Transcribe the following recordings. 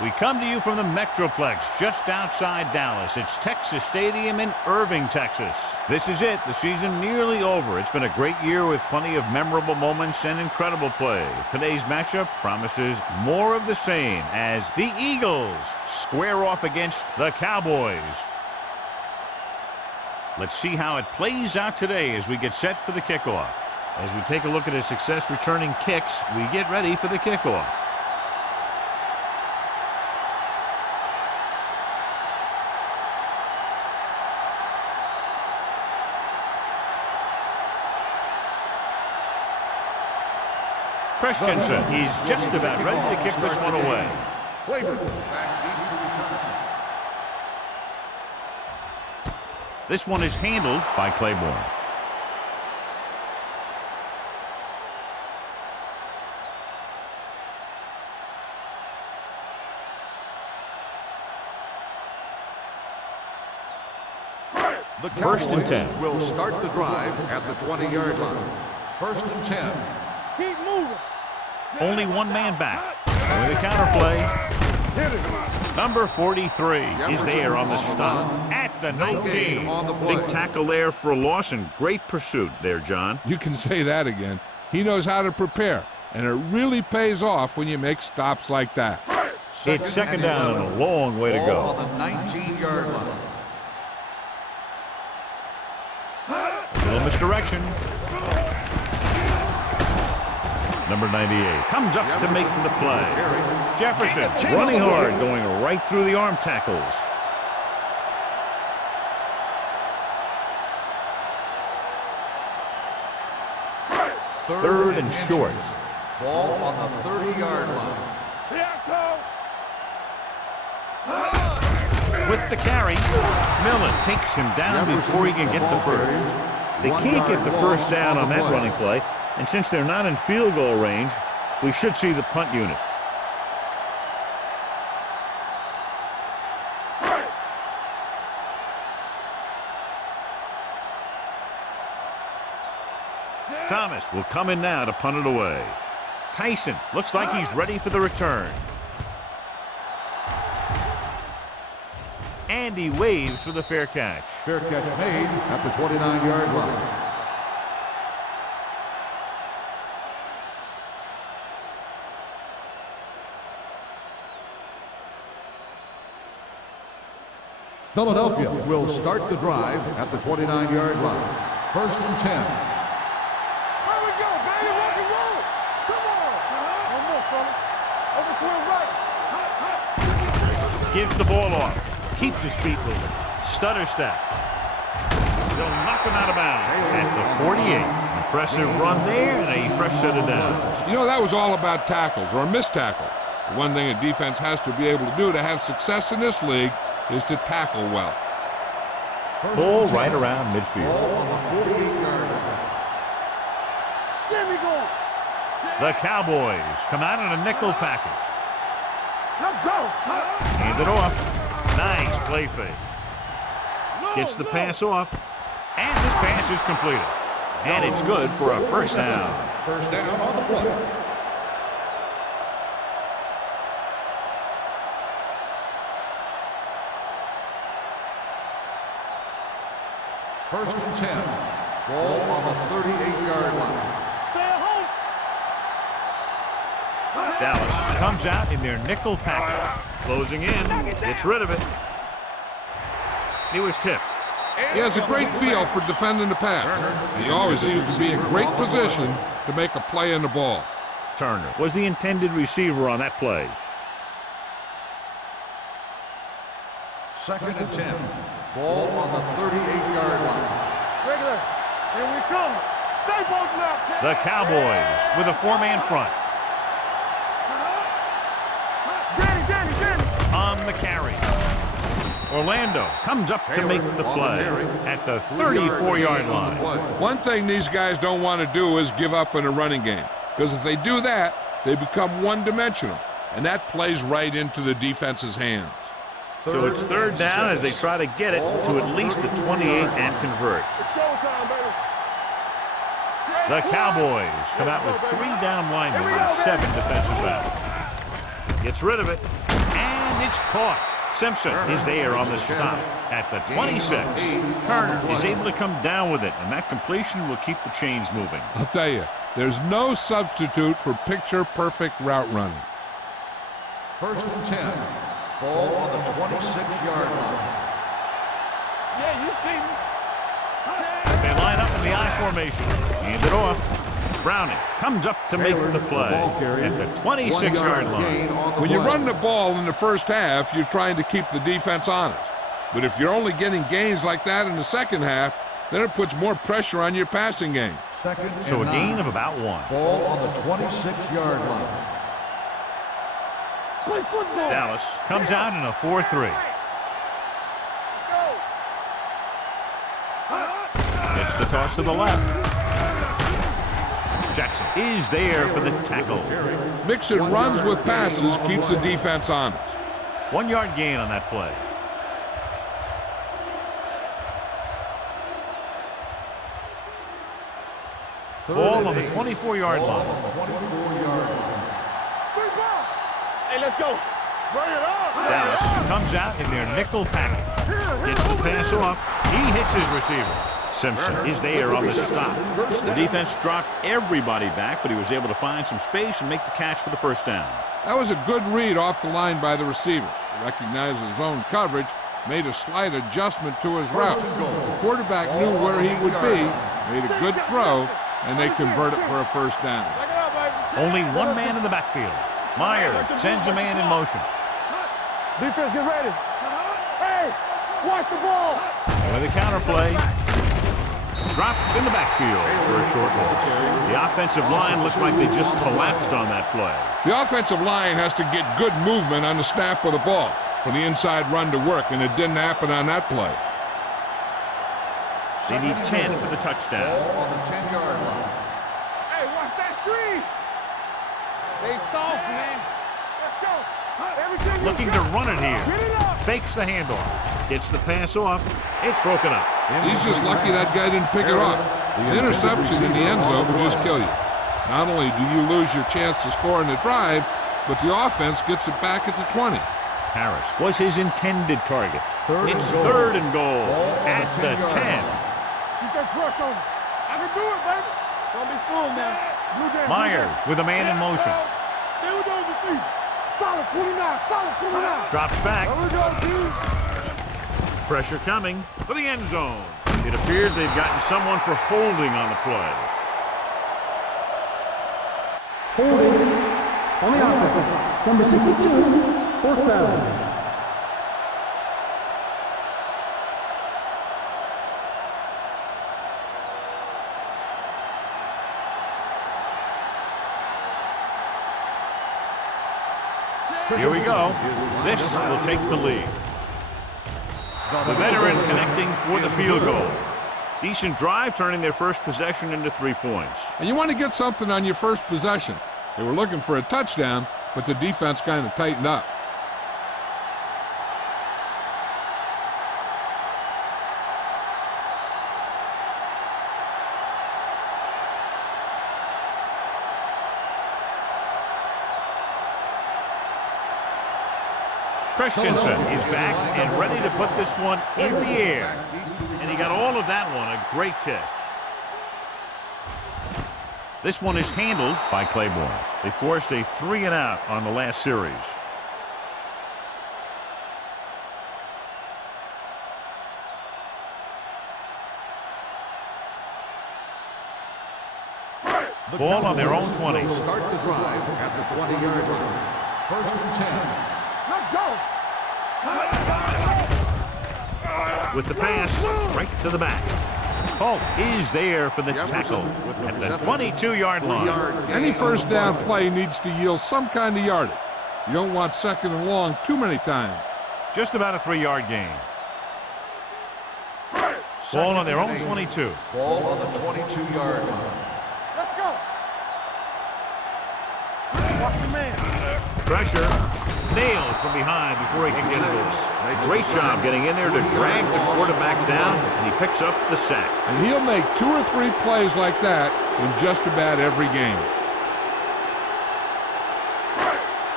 We come to you from the Metroplex just outside Dallas. It's Texas Stadium in Irving, Texas. This is it, the season nearly over. It's been a great year with plenty of memorable moments and incredible plays. Today's matchup promises more of the same as the Eagles square off against the Cowboys. Let's see how it plays out today as we get set for the kickoff. As we take a look at his success returning kicks, we get ready for the kickoff. Christensen is just about ready to kick this one away. This one is handled by Claiborne. The First and 10 will start the drive at the 20-yard line. First and 10. Keep moving. Only one man back. With a counter play. Number 43 is there on the stop at the 19. Big tackle there for a loss and great pursuit there, John. You can say that again. He knows how to prepare, and it really pays off when you make stops like that. It's second down and a long way to go. On the 19-yard line. Little misdirection. Number 98 comes up to make the play. Jefferson running hard, going right through the arm tackles. Third and short. Ball on the 30-yard line. With the carry, Millen takes him down before he can get the first. They can't get the first down on that running play. And since they're not in field goal range, we should see the punt unit. Thomas will come in now to punt it away. Tyson looks like he's ready for the return. And he waves for the fair catch. Fair catch made at the 29-yard line. Philadelphia will start the drive at the 29-yard line. First and 10. Where we go, baby? Rock and roll. Come on. One more, fella. Over to the right. Gives the ball off. Keeps his feet moving. Stutter step. They'll knock him out of bounds at the 48. Impressive run there and a fresh set of downs. You know, that was all about tackles or missed tackles. The one thing a defense has to be able to do to have success in this league is to tackle well. Ball right around midfield. The Cowboys come out in a nickel package. Let's go. Hand it off. Nice play fake. Gets the pass off. And this pass is completed. And it's good for a first down. First down on the play. First and 10. Ball on the 38-yard line. Dallas comes out in their nickel package. Closing in. Gets rid of it. He was tipped. He has a great feel for defending the pass. He always seems to be in great position to make a play in the ball. Turner was the intended receiver on that play. Second and 10. Ball on the 38-yard line. Regular. Here we come. Stay both left. The Cowboys with a four-man front. Danny. On the carry. Orlando comes up to make the play at the 34-yard line. One thing these guys don't want to do is give up in a running game, because if they do that, they become one-dimensional, and that plays right into the defense's hands. So it's third down as they try to get it to at least the 28 and convert. It's showtime, baby. The Cowboys come out with 3 down linemen and 7 defensive backs. Gets rid of it. And and it's caught. Simpson is there on the stop at the 26. Turner is able to come down with it, and that completion will keep the chains moving. I'll tell you, there's no substitute for picture-perfect route running. 1st and 10. Ball on the 26-yard line. Yeah, you see me. They line up in the I formation. Hand it off. Browning comes up to make the play at the 26-yard line. When you run the ball in the first half, you're trying to keep the defense honest. But if you're only getting gains like that in the second half, then it puts more pressure on your passing game. So a gain of about 1. Ball on the 26-yard line. Dallas comes out in a 4-3. It's the toss to the left. Jackson is there for the tackle. Mixing runs with passes keeps the defense honest. 1 yard gain on that play. Ball on the 24-yard line. Hey, let's go. Bring it on. Dallas comes out in their nickel package. Gets the pass off. He hits his receiver. Simpson is there on the stop. The defense dropped everybody back, but he was able to find some space and make the catch for the first down. That was a good read off the line by the receiver. He recognized his own coverage, made a slight adjustment to his route. The quarterback knew where he would be, made a good throw, and they convert it for a first down. Only one man in the backfield. Myers sends a man in motion. Defense, get ready. Hey, watch the ball. And with a counter play, dropped in the backfield for a short loss. The offensive line looked like they just collapsed on that play. The offensive line has to get good movement on the snap of the ball for the inside run to work, and it didn't happen on that play. They need 10 for the touchdown. Ball on the 10-yard line. Hey, watch that screen. They soft, man. Let's go. Everything Looking to run it here. Fakes the handoff. Gets the pass off. It's broken up. He's just lucky that guy didn't pick it off. The interception in the end zone will just kill you. Not only do you lose your chance to score in the drive, but the offense gets it back at the 20. Harris was his intended target. It's 3rd and goal at the 10. Keep that crush on him. I can do it, baby. Don't be fooled, man. Myers with a man in motion. Stay with those receivers. Solid 29, solid 29. Drops back. There we go, dude. Pressure coming for the end zone. It appears they've gotten someone for holding on the play. Holding on the offense. Number 62, 4th down. Here we go. This will take the lead. The veteran connecting for the field goal. Decent drive, turning their first possession into 3 points. And you want to get something on your first possession. They were looking for a touchdown, but the defense kind of tightened up. Christensen is back and ready to put this one in the air. And he got all of that one, a great kick. This one is handled by Claiborne. They forced a 3-and-out on the last series. Ball on their own 20. Start the drive at the 20-yard line. 1st and 10. Let's go. With the pass, right to the back. Holt is there for the tackle at the 22-yard line. Any first down play needs to yield some kind of yardage. You don't want 2nd and long too many times. Just about a 3-yard gain. Ball on their own 22. Ball on the 22-yard line. Let's go. Watch the man. Pressure. Nailed from behind before he can get it loose. Great job getting in there to drag the quarterback down, and he picks up the sack. And he'll make 2 or 3 plays like that in just about every game.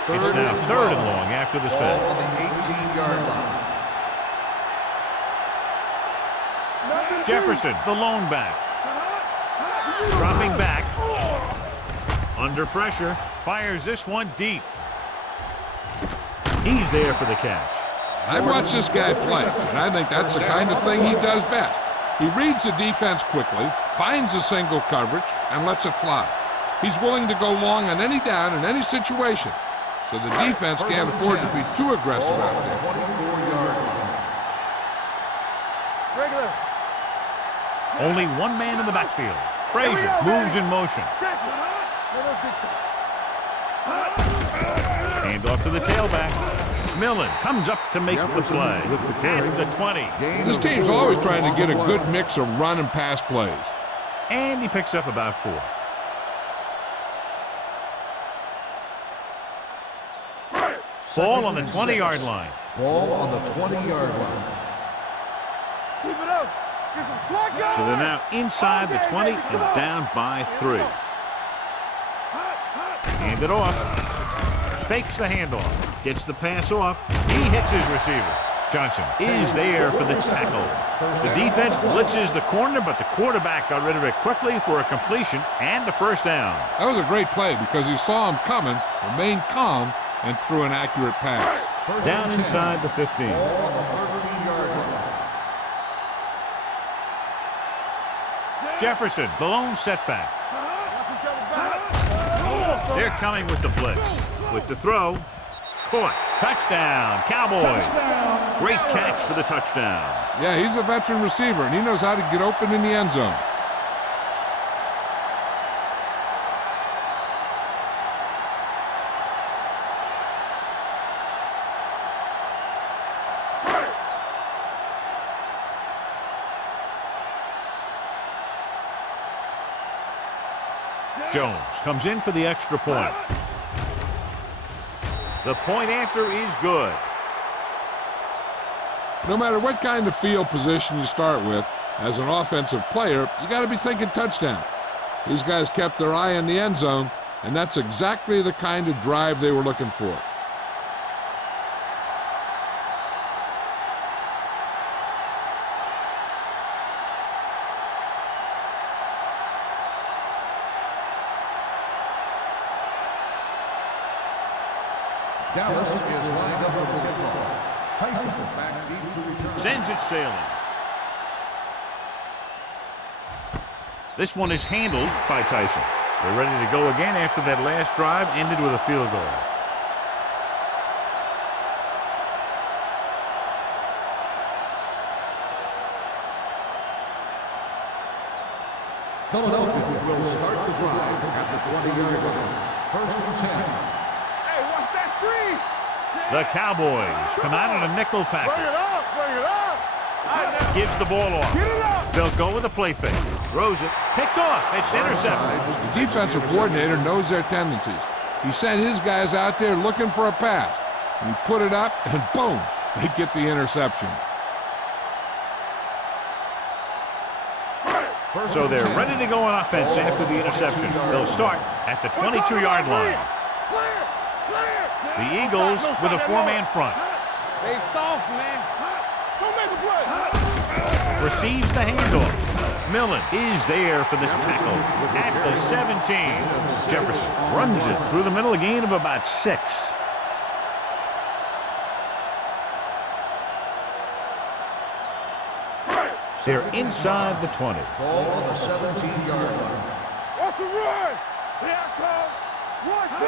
It's now 3rd and long after the Ball set. on the 18-yard line. Jefferson, the lone back. Dropping back. Under pressure. Fires this one deep. He's there for the catch. I've watched this guy play, and I think that's the kind of thing he does best. He reads the defense quickly, finds a single coverage, and lets it fly. He's willing to go long on any down in any situation, so the defense can't afford to be too aggressive out there. 24-yard line. Regular. Only one man in the backfield. Frazier moves in motion. Hand off to the tailback. Millen comes up to make the play at the 20. This team's always trying to get a good mix of run and pass plays. And he picks up about 4. Ball on the 20-yard line. Ball on the 20-yard line. Keep it up. Get some slack going. So they're now inside the 20 and down by 3. Hand it off. Fakes the handoff. Gets the pass off. He hits his receiver. Johnson is there for the tackle. The defense blitzes the corner, but the quarterback got rid of it quickly for a completion and a first down. That was a great play because he saw him coming, remained calm, and threw an accurate pass. Down inside the 15. Ball on the 13-yard line. Jefferson, the lone setback. They're coming with the blitz. With the throw. Caught. Touchdown, Cowboys. Great catch for the touchdown. Yeah, he's a veteran receiver, and he knows how to get open in the end zone. Jones comes in for the extra point. The point after is good. No matter what kind of field position you start with, as an offensive player, you got to be thinking touchdown. These guys kept their eye on the end zone, and that's exactly the kind of drive they were looking for. Dallas is lined up for the kickoff. Tyson back deep to return. Sends it sailing. This one is handled by Tyson. They're ready to go again after that last drive ended with a field goal. Philadelphia will start the drive at the 20-yard line. 1st and 10. Hey, watch that screen. The Cowboys come out in a nickel Bring it package. up. Bring it up. Gives the ball off. Get it up. They'll go with a play fake. Throws it. Picked off. It's intercepted. The defensive coordinator knows their tendencies. He sent his guys out there looking for a pass. And he put it up, and boom, they get the interception. So they're ready to go on offense after the interception. They'll start at the 22-yard line. The Eagles with a 4-man front. They soft, man. Don't make a play. Receives the handoff. Millen is there for the tackle at the 17. Jefferson runs it through the middle, a gain of about 6. They're inside the 20. Ball on the 17-yard line. Watch the run. Here I come.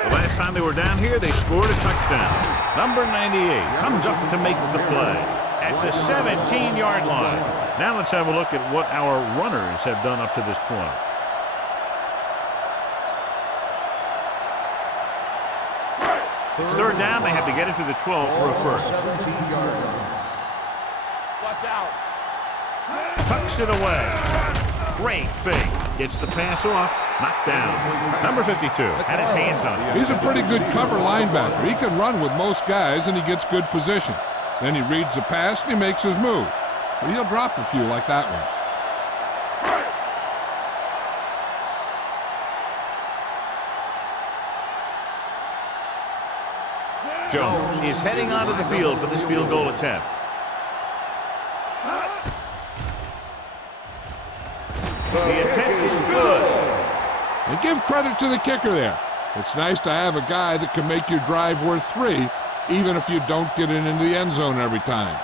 The last time they were down here, they scored a touchdown. Number 98 comes up to make the play at the 17-yard line. Now let's have a look at what our runners have done up to this point. It's 3rd down. They have to get it to the 12 for a first. 17-yard line. Watch out. Tucks it away. Great fake. Gets the pass off. Knocked down. Number 52 had his hands on it. He's a pretty good cover linebacker. He can run with most guys, and he gets good position. Then he reads the pass, and he makes his move. But he'll drop a few like that one. Jones is heading onto the field for this field goal attempt. The attempt is good. And give credit to the kicker there. It's nice to have a guy that can make your drive worth 3, even if you don't get it into the end zone every time.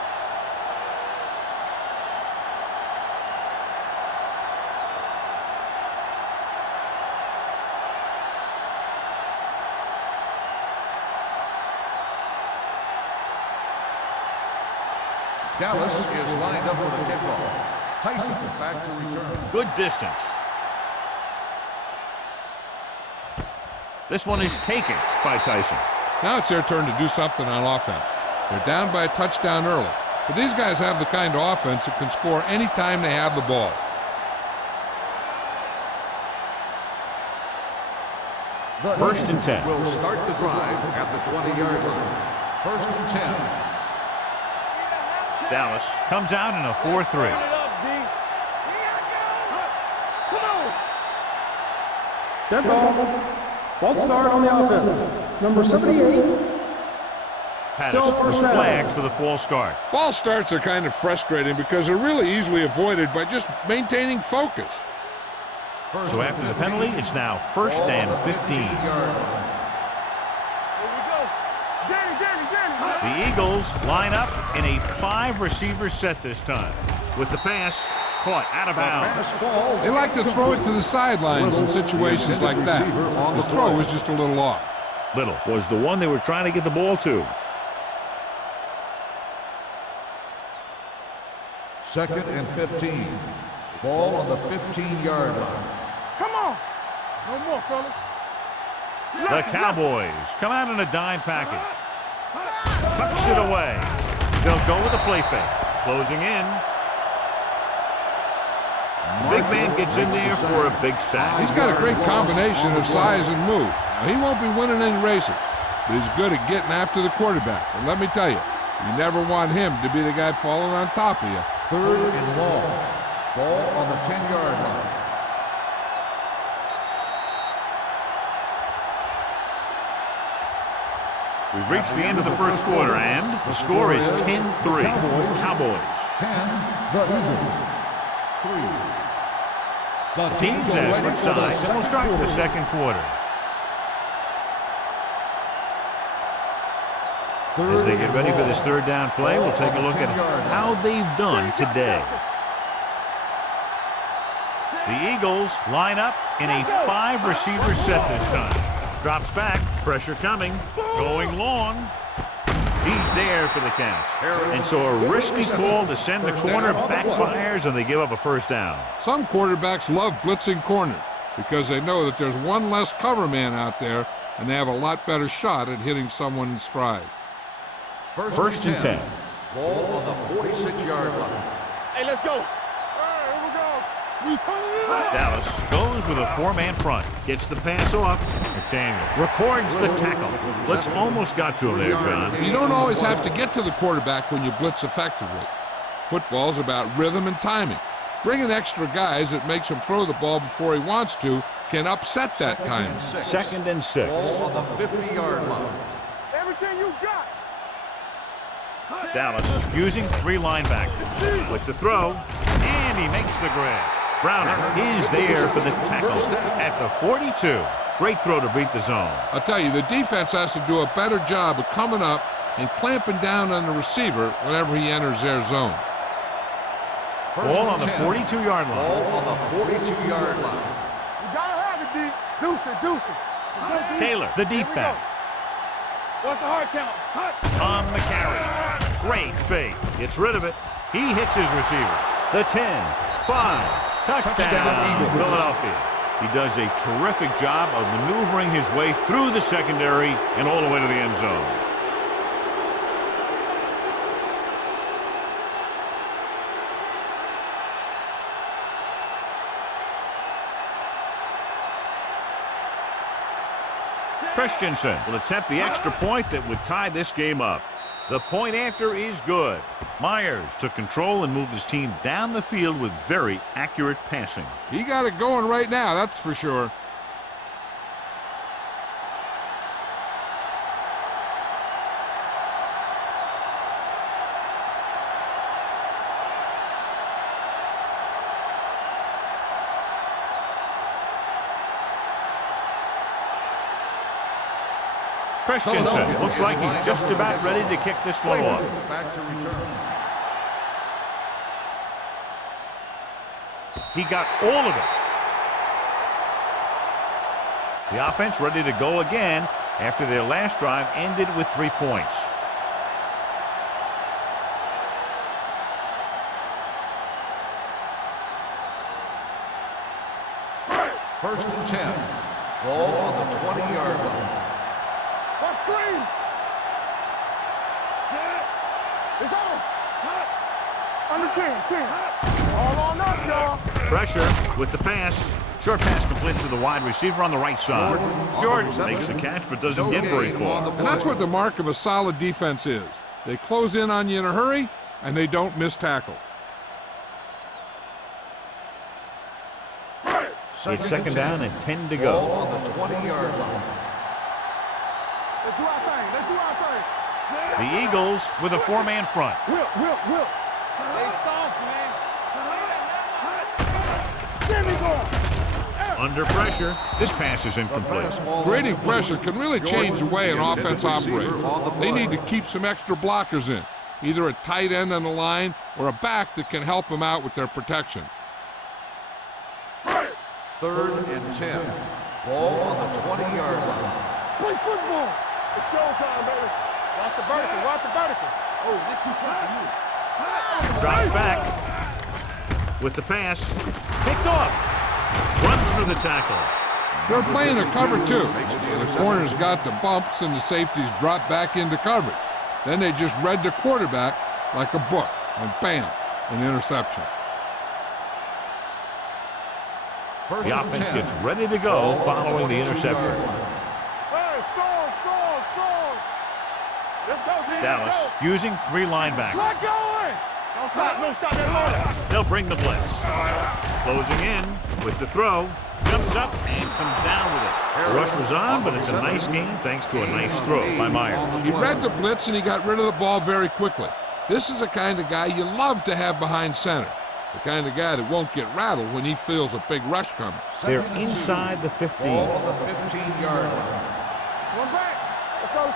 Dallas is lined up for the kickoff. Tyson back to return. Good distance. This one is taken by Tyson. Now it's their turn to do something on offense. They're down by a touchdown early, but these guys have the kind of offense that can score anytime they have the ball. First and 10. Will start the drive at the 20-yard line. First and 10. Dallas comes out in a 4-3. Dead ball. False start on the offense. Number 78. Patterson was flagged for the false start. False starts are kind of frustrating because they're really easily avoided by just maintaining focus. So after the penalty, it's now first and 15. The Eagles line up in a 5-receiver set this time. With the pass caught out of bounds. They like to throw it to the sidelines in situations like that. His throw was just a little off. Little was the one they were trying to get the ball to. Second and 15. Ball on the 15-yard line. Come on. No more, fellas. The Cowboys come out in a dime package. Tucks it away. They'll go with a play fake. Closing in. Big man gets in there for a big sack. He's got a great combination of size and move. Now, he won't be winning any races, but he's good at getting after the quarterback. And let me tell you, you never want him to be the guy falling on top of you. Third and long. Ball on the 10-yard line. We've reached the end of the first quarter, and the score is 10-3. Cowboys. 10, the Eagles. 3. The teams have switched sides, and we'll start the second quarter. As they get ready for this third down play, we'll take a look at how they've done today. The Eagles line up in a 5-receiver set this time. Drops back, pressure coming, going long. He's there for the catch. And so a risky call to send the corner backfires, and they give up a first down. Some quarterbacks love blitzing corners because they know that there's one less cover man out there, and they have a lot better shot at hitting someone in stride. First and 10. Ball on the 46-yard line. Hey, let's go. All right, here we go. Dallas goes with a 4-man front. Gets the pass off. McDaniel records the tackle. Blitz almost got to him there, John. You don't always have to get to the quarterback when you blitz effectively. Football's about rhythm and timing. Bringing extra guys that makes him throw the ball before he wants to can upset that timing. Second and 6. Ball on the 50-yard line. Everything you got. Dallas using 3 linebackers. With the throw, and he makes the grab. Browner is there for the tackle at the 42. Great throw to beat the zone. I'll tell you, the defense has to do a better job of coming up and clamping down on the receiver whenever he enters their zone. Ball on the 42-yard line. Ball on the 42-yard line. You gotta have it, D. Deuce it. Taylor, the deep back. What's the hard count? On the carry. Great fake. Gets rid of it. He hits his receiver. The 10, 5. Touchdown, Philadelphia. He does a terrific job of maneuvering his way through the secondary and all the way to the end zone. Christensen will attempt the extra point that would tie this game up. The point after is good. Myers took control and moved his team down the field with very accurate passing. He got it going right now, that's for sure. Christensen looks like he's just about ready to kick this one off. Back to return. He got all of it. The offense ready to go again after their last drive ended with 3 points. First and 10. Ball on the 20-yard line. What screen? It's on. Under 10. All on us, y'all. Pressure with the pass. Short pass completed to the wide receiver on the right side. Jordan makes the catch but doesn't get very far. And that's what the mark of a solid defense is. They close in on you in a hurry, and they don't miss tackle. It's second down and 10 to Ball go. on the 20-yard line. Let's do our thing. Let's do our thing. The Eagles with a four-man front. Will. Stay soft, man. There we go. Under pressure. This pass is incomplete. Grading pressure can really change the way an offense operates. They need to keep some extra blockers in, either a tight end on the line or a back that can help them out with their protection. Third and 10. Ball on the 20-yard line. Play football. It's showtime, baby. Watch the vertical. Watch the vertical. Oh, this is tough for you. Drops back with the pass. Picked off. Runs through the tackle. They're playing a cover two. The corners got the bumps and the safeties dropped back into coverage. Then they just read the quarterback like a book, and bam, an interception. The offense gets ready to go following the interception. Hey, score. Let's go, Zeke. Dallas using 3 linebackers. Let going. Don't stop that line. They'll bring the blitz. Closing in with the throw. Jumps up and comes down with it. The rush was on, but it's a nice gain thanks to a nice throw by Myers. He read the blitz and he got rid of the ball very quickly. This is the kind of guy you love to have behind center. The kind of guy that won't get rattled when he feels a big rush coming. They're inside the 15. Ball on the 15-yard line. One back. Let's go. You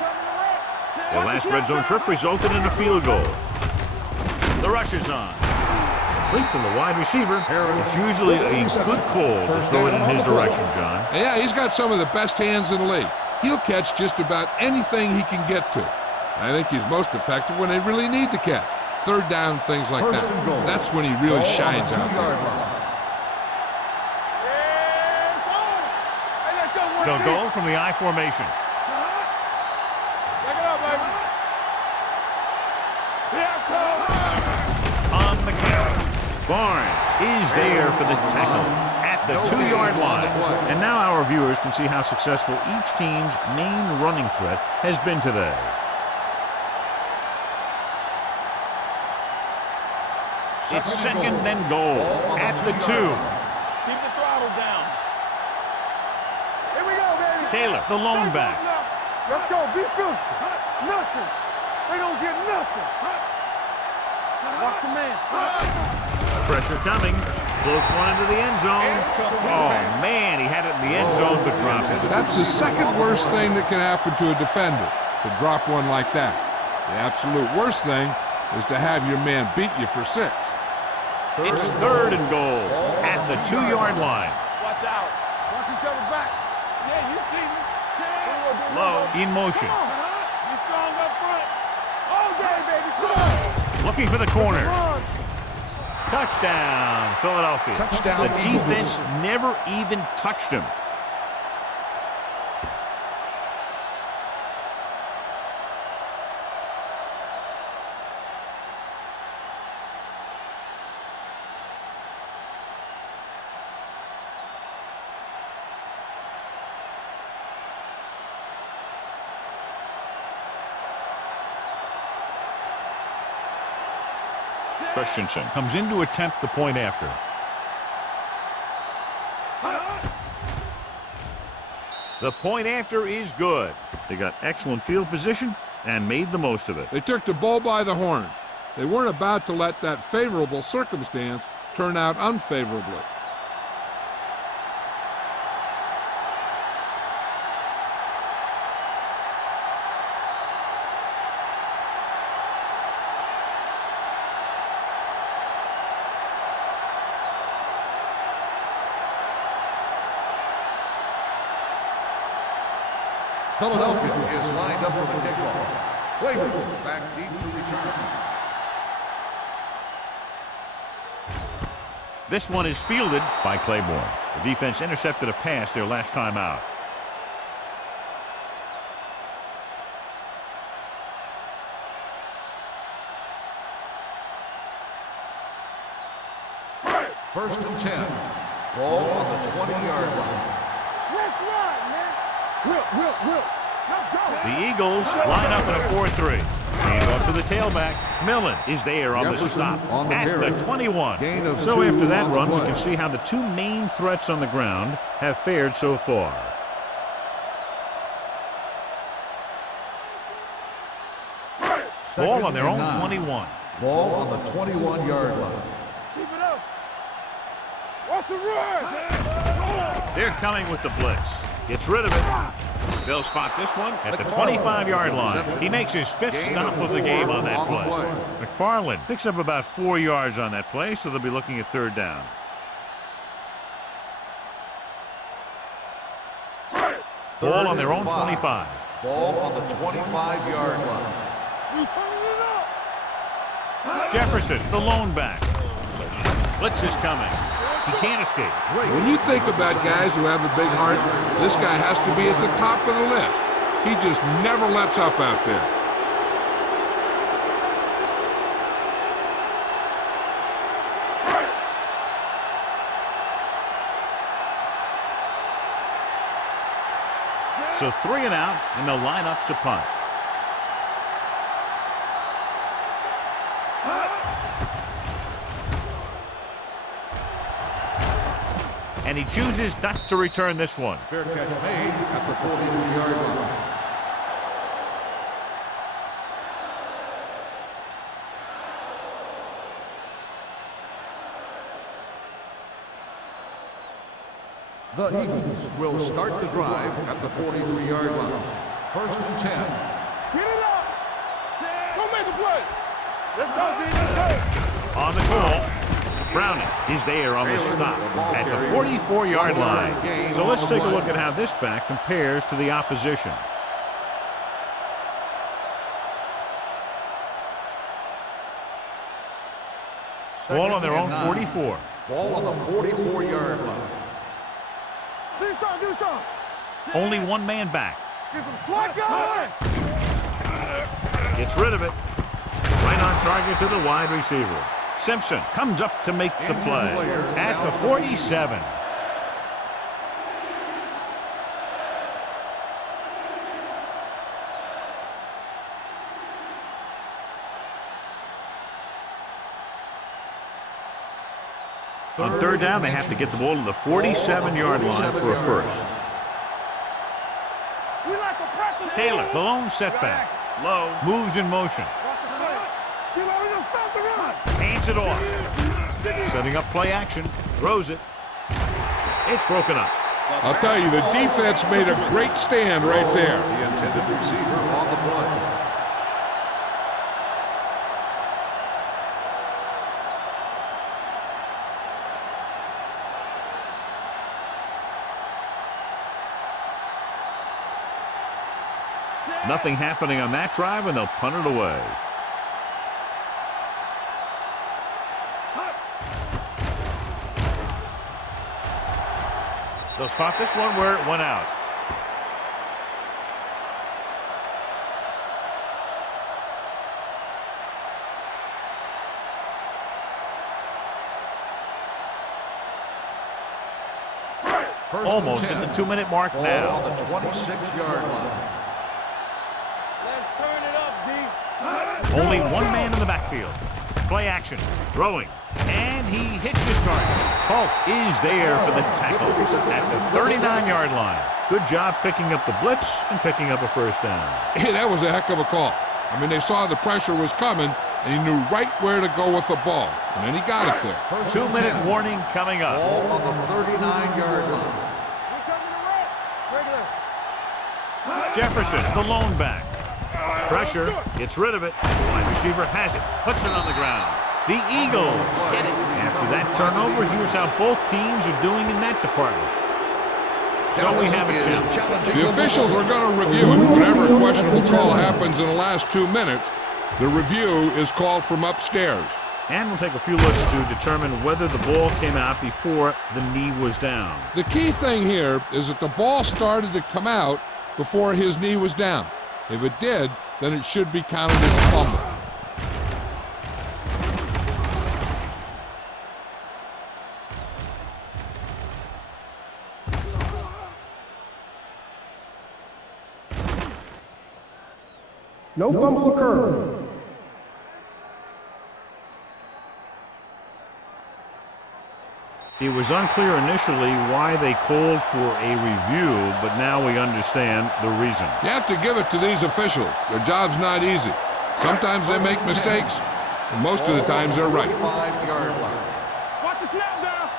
coming to red? Their last red zone trip resulted in a field goal. The rush is on. Complete to the wide receiver. It's usually a good call to throw it in his direction, John. Yeah, he's got some of the best hands in the league. He'll catch just about anything he can get to. I think he's most effective when they really need to catch. Third down, things like that. That's when he really shines out there. They'll go from the I formation. Back it up, baby. Here I come. On the carry. Barnes is there for the tackle at the 2-yard line. And now our viewers can see how successful each team's main running threat has been today. It's second and goal at the 2. Keep the throttle down. Here we go, baby. Taylor, the lone back. Let's go. Be physical. Nothing. They don't get nothing. Watch your man. Pressure coming. Floats one into the end zone. Oh, man, he had it in the end zone but dropped it. That's the second worst thing that can happen to a defender, to drop one like that. The absolute worst thing is to have your man beat you for 6. It's third and goal at the 2-yard line. Watch out. Watch each other back. Yeah, you see me. Low in motion. You strong up front. All day, baby. Come on. Looking for the corner. Touchdown, Philadelphia. Touchdown, The defense never even touched him. Christensen comes in to attempt the point after. The point after is good. They got excellent field position and made the most of it. They took the bull by the horn. They weren't about to let that favorable circumstance turn out unfavorably. Philadelphia is lined up for the kickoff. Claiborne back deep to return. This one is fielded by Claiborne. The defense intercepted a pass their last time out. First and 10. Ball on the 20-yard line. Let's run, man. Will. Let's go. The Eagles line up in a 4-3. Hand off to the tailback. Millen is there on the stop at the 21. So after that run, we can see how the two main threats on the ground have fared so far. Ball on their own 21. Ball on the 21-yard line. Keep it up. Watch the run. They're coming with the blitz. Gets rid of it. They'll spot this one at the 25-yard line. He makes his fifth stop of the game on that play. McFarland picks up about 4 yards on that play, so they'll be looking at third down. Ball on their own 25. Ball on the 25-yard line. Jefferson, the lone back. Blitz is coming. He can't escape. When you think about guys who have a big heart, this guy has to be at the top of the list. He just never lets up out there. So 3 and out, and they'll line up to punt. And he chooses not to return this one. Fair catch made at the 43-yard line. The Eagles will start the drive at the 43-yard line. First and 10. Get it up. Go make a play. Let's go, D. Let's go. On the call, Browning is there on the stop at the 44-yard line. So let's take a look at how this back compares to the opposition. Ball on their own 44. Ball on the 44-yard line. Do something. Only one man back. Get some slack going. Gets rid of it. Right on target to the wide receiver. Simpson comes up to make the play at the 47. On third down, they have to get the ball to the 47-yard line for a first. Taylor, the lone setback. Low, moves in motion. Hands it off. Setting up play action. Throws it. It's broken up. I'll tell you, the defense made a great stand right there. The intended receiver on the play. Nothing happening on that drive, and they'll punt it away. They'll spot this one where it went out. Almost at the 2-minute mark now. On the 26-yard line. Let's turn it up, D. Only one man in the backfield. Play action. Throwing. And he hits his target. Polk is there for the tackle at the 39-yard line. Good job picking up the blitz and picking up a first down. Hey, that was a heck of a call. I mean, they saw the pressure was coming, and he knew right where to go with the ball. And then he got it there. 2-minute warning coming up. Ball on the 39-yard line. Jefferson, the lone back. Pressure, gets rid of it. The wide receiver has it, puts it on the ground. The Eagles get it. After that turnover, here's how both teams are doing in that department. So we have a challenge. The officials are going to review it. Whatever questionable call happens in the last 2 minutes, the review is called from upstairs. And we'll take a few looks to determine whether the ball came out before the knee was down. The key thing here is that the ball started to come out before his knee was down. If it did, then it should be counted as a fumble. No fumble occurred. It was unclear initially why they called for a review, but now we understand the reason. You have to give it to these officials. Their job's not easy. Sometimes they make mistakes, and most of the times they're right. 5-yard line. Watch the snap now.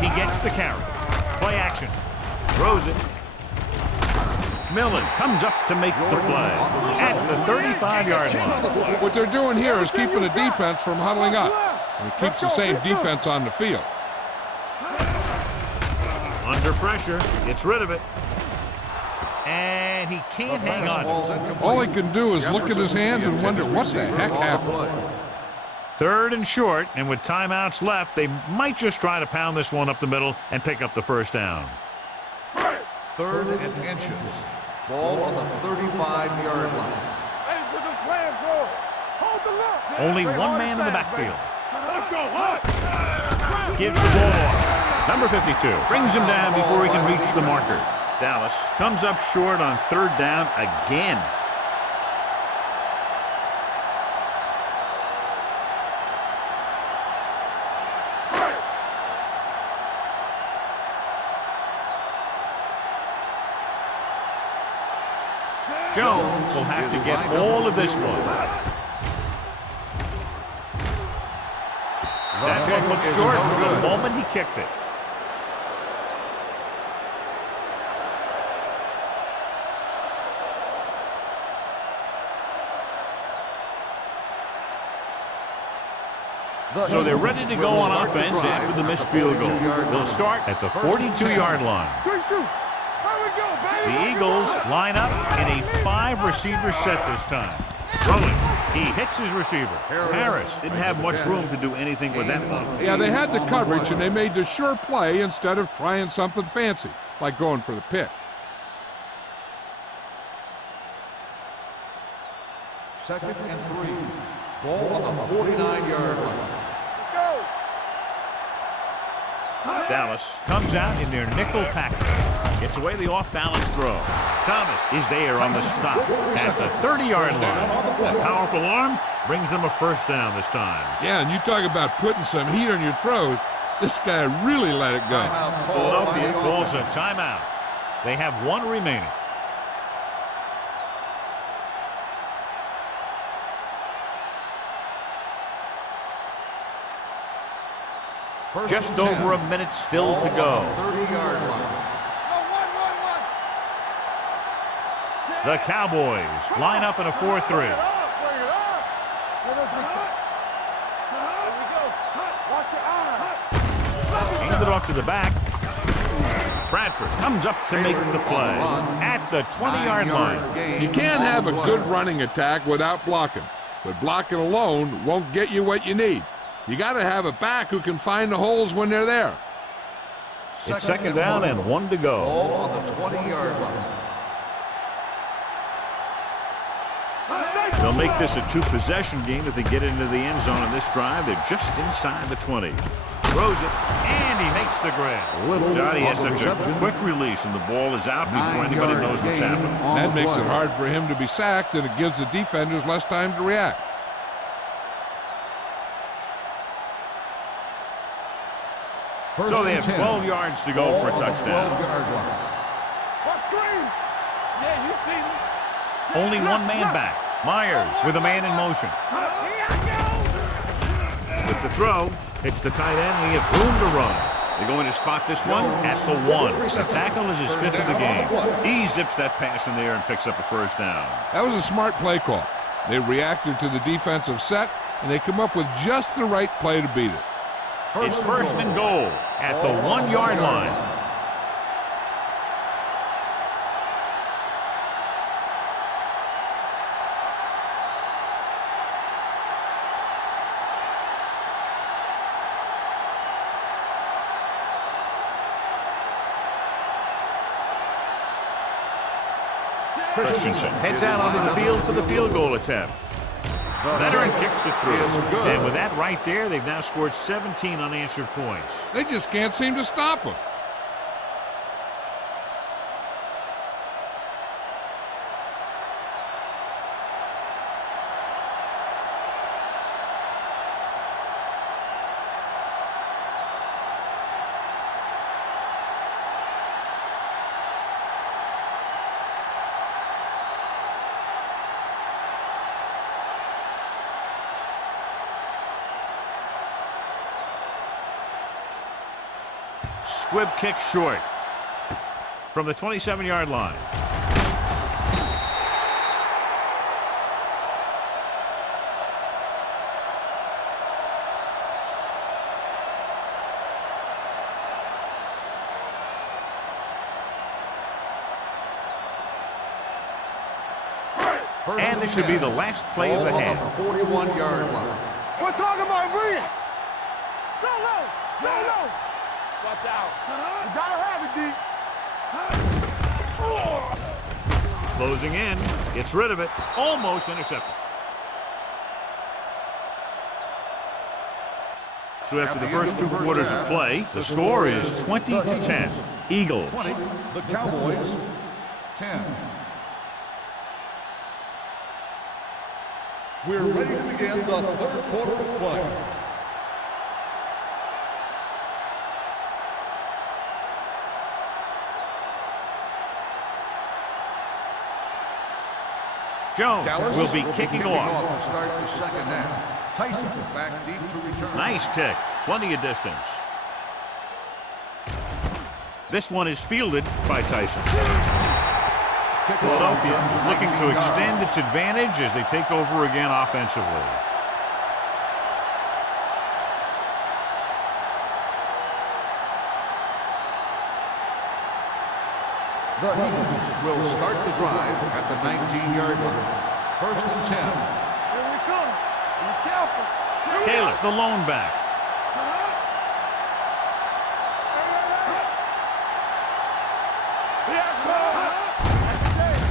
He gets the carry. Play action. Throws it. Millen comes up to make the play at the 35-yard line. What they're doing here is keeping the defense from huddling up. And it keeps the same defense on the field. Under pressure, gets rid of it. And he can't hang on. All he can do is look at his hands and wonder what the heck happened. 3rd and short, and with timeouts left, they might just try to pound this one up the middle and pick up the first down. 3rd and inches. Ball on the 35-yard line. Hey, put them clams on. Hold the look. Only one man in the backfield. Let's go. Gives the ball off. Number 52 brings him down before he can reach the marker. Dallas comes up short on 3rd down again. Jones will have to get all of this one. That kick looked short from the moment he kicked it. So they're ready to go on offense after the missed field goal. They'll start at the 42-yard line. Good shoot. There we go, baby. The Eagles line up in a 5-receiver set this time. Throwing. He hits his receiver. Harris didn't have much room to do anything with that one. Yeah, they had the coverage, and they made the sure play instead of trying something fancy, like going for the pick. 2nd and 3. Ball on the 49-yard line. Let's go. Dallas comes out in their nickel package. Gets away the off-balance throw. Thomas is there on the stop at the 30-yard line. That powerful arm brings them a first down this time. Yeah, and you talk about putting some heat on your throws. This guy really let it go. Philadelphia calls a timeout. They have one remaining. Just over a minute still to go. 30-yard line. The Cowboys line up in a 4-3. Hand it off to the back. Bradford comes up to make the play at the 20-yard line. You can't have a good running attack without blocking, but blocking alone won't get you what you need. You got to have a back who can find the holes when they're there. It's 2nd down and 1 to go. Ball on the 20-yard line. They'll make this a 2-possession game if they get into the end zone on this drive. They're just inside the 20. Throws it, and he makes the grab. Johnny has such a quick release, and the ball is out before anybody knows what's happening. That makes it hard for him to be sacked, and it gives the defenders less time to react. So they have 12 yards to go for a touchdown. What screen? Yeah, you see me. Only one man back. Myers with a man in motion. With the throw, it's the tight end, and he has room to run. They're going to spot this one at the 1. The tackle is his 5th of the game. He zips that pass in there and picks up a first down. That was a smart play call. They reacted to the defensive set, and they come up with just the right play to beat it. It's 1st and goal at the 1-yard line. Christensen heads out onto the field for the field goal attempt. The veteran kicks it through. And with that right there, they've now scored 17 unanswered points. They just can't seem to stop him. Squib kick short from the 27-yard line. And this should be the last play of the half. 41-yard line. We're talking about Reed. Solo. Watch out. You gotta have it, D. Closing in, gets rid of it, almost intercepted. So after the first 2 quarters of play, the score is 20-10. Eagles. 20, the Cowboys, 10. We're ready to begin the third quarter of play. Jones Dallas will be kicking off. To start the second half. Tyson back deep to return. Nice kick, plenty of distance. This one is fielded by Tyson. Philadelphia is looking to extend its advantage as they take over again offensively. The Eagles will start the drive at the 19-yard line. First and 10. Here we come. Be careful. Taylor, the lone back.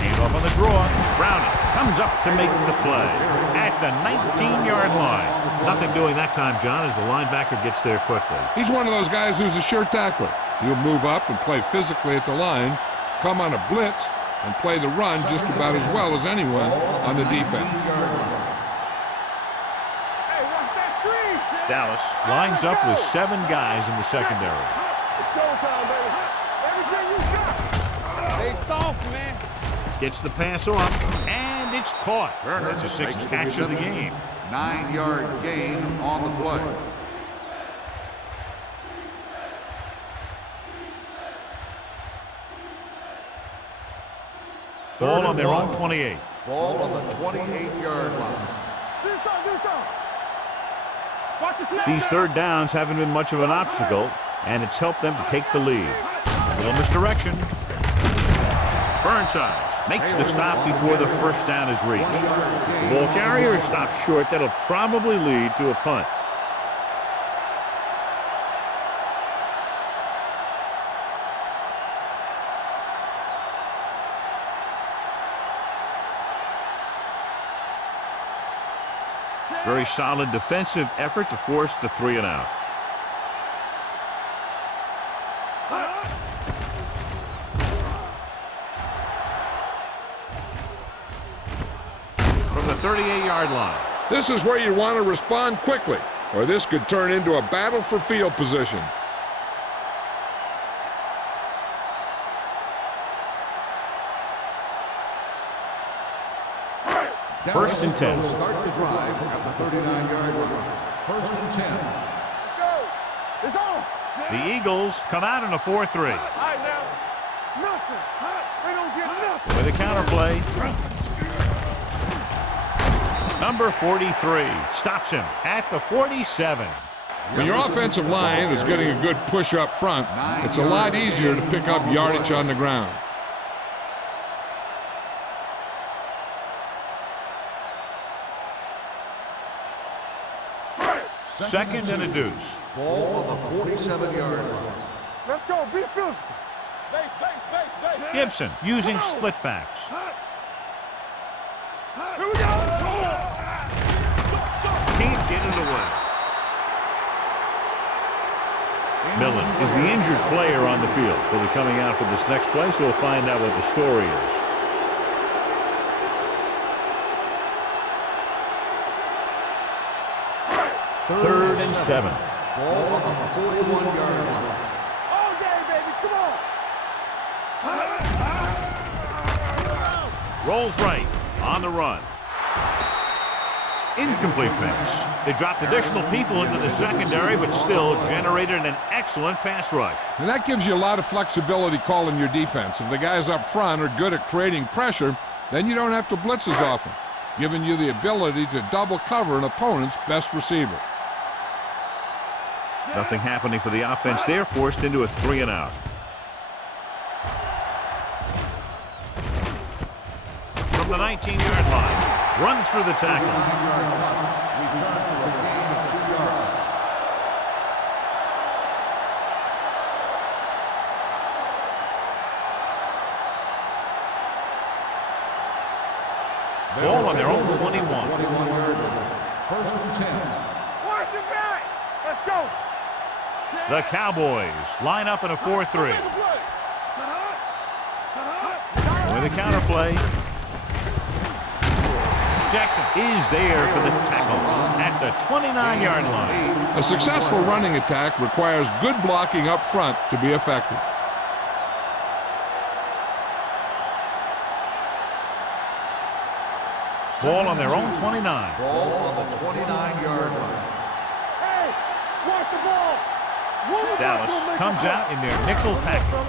Hand off on the draw. Browning comes up to make the play at the 19-yard line. Nothing doing that time, John, as the linebacker gets there quickly. He's one of those guys who's a sure tackler. He'll move up and play physically at the line, come on a blitz, and play the run just about as well as anyone on the defense. Hey, watch that screen. Dallas lines up with 7 guys in the secondary. It's showtime, baby. Everything you got. Stay soft, man. Gets the pass off, and it's caught. It's a 6th catch of the game. 9-yard gain on the play. Ball on their own 28. Ball on the 28-yard line. This on. Watch the snap. These third downs haven't been much of an obstacle, and it's helped them to take the lead. A little misdirection. Burnside makes the stop before the first down is reached. The ball carrier is stopped short. That'll probably lead to a punt. Very solid defensive effort to force the 3 and out. From the 38-yard line. This is where you want to respond quickly, or this could turn into a battle for field position. First and 10. Start the drive at the 39-yard line. First and 10. Let's go. It's on. The Eagles come out in a 4-3. All right, now. Nothing. They don't get nothing. With a counterplay. Number 43 stops him at the 47. When your offensive line is getting a good push up front, it's a lot easier to pick up yardage on the ground. Second and a deuce. Ball on the 47-yard line. Let's go. Be physical. Base. Gibson using split backs. Here we go. Can't get it away. Millen is the injured player on the field. He'll be coming out for this next play, so we'll find out what the story is. Third and 7. Ball on the 41-yard line. All day, baby. Come on. Rolls right on the run. Incomplete pass. They dropped additional people into the secondary, but still generated an excellent pass rush. And that gives you a lot of flexibility calling your defense. If the guys up front are good at creating pressure, then you don't have to blitz as often, giving you the ability to double cover an opponent's best receiver. Nothing happening for the offense there, forced into a 3-and-out. From the 19-yard line, runs through the tackle. Return for a gain of 2 yards. Ball on their own 21. 21-yard line. First and 10. Watch the back. Let's go. The Cowboys line up in a 4-3. With a counter play. Jackson is there for the tackle at the 29-yard line. A successful running attack requires good blocking up front to be effective. Ball on their own 29. Ball on the 29-yard line. Hey, watch the ball. Dallas comes out in their nickel package.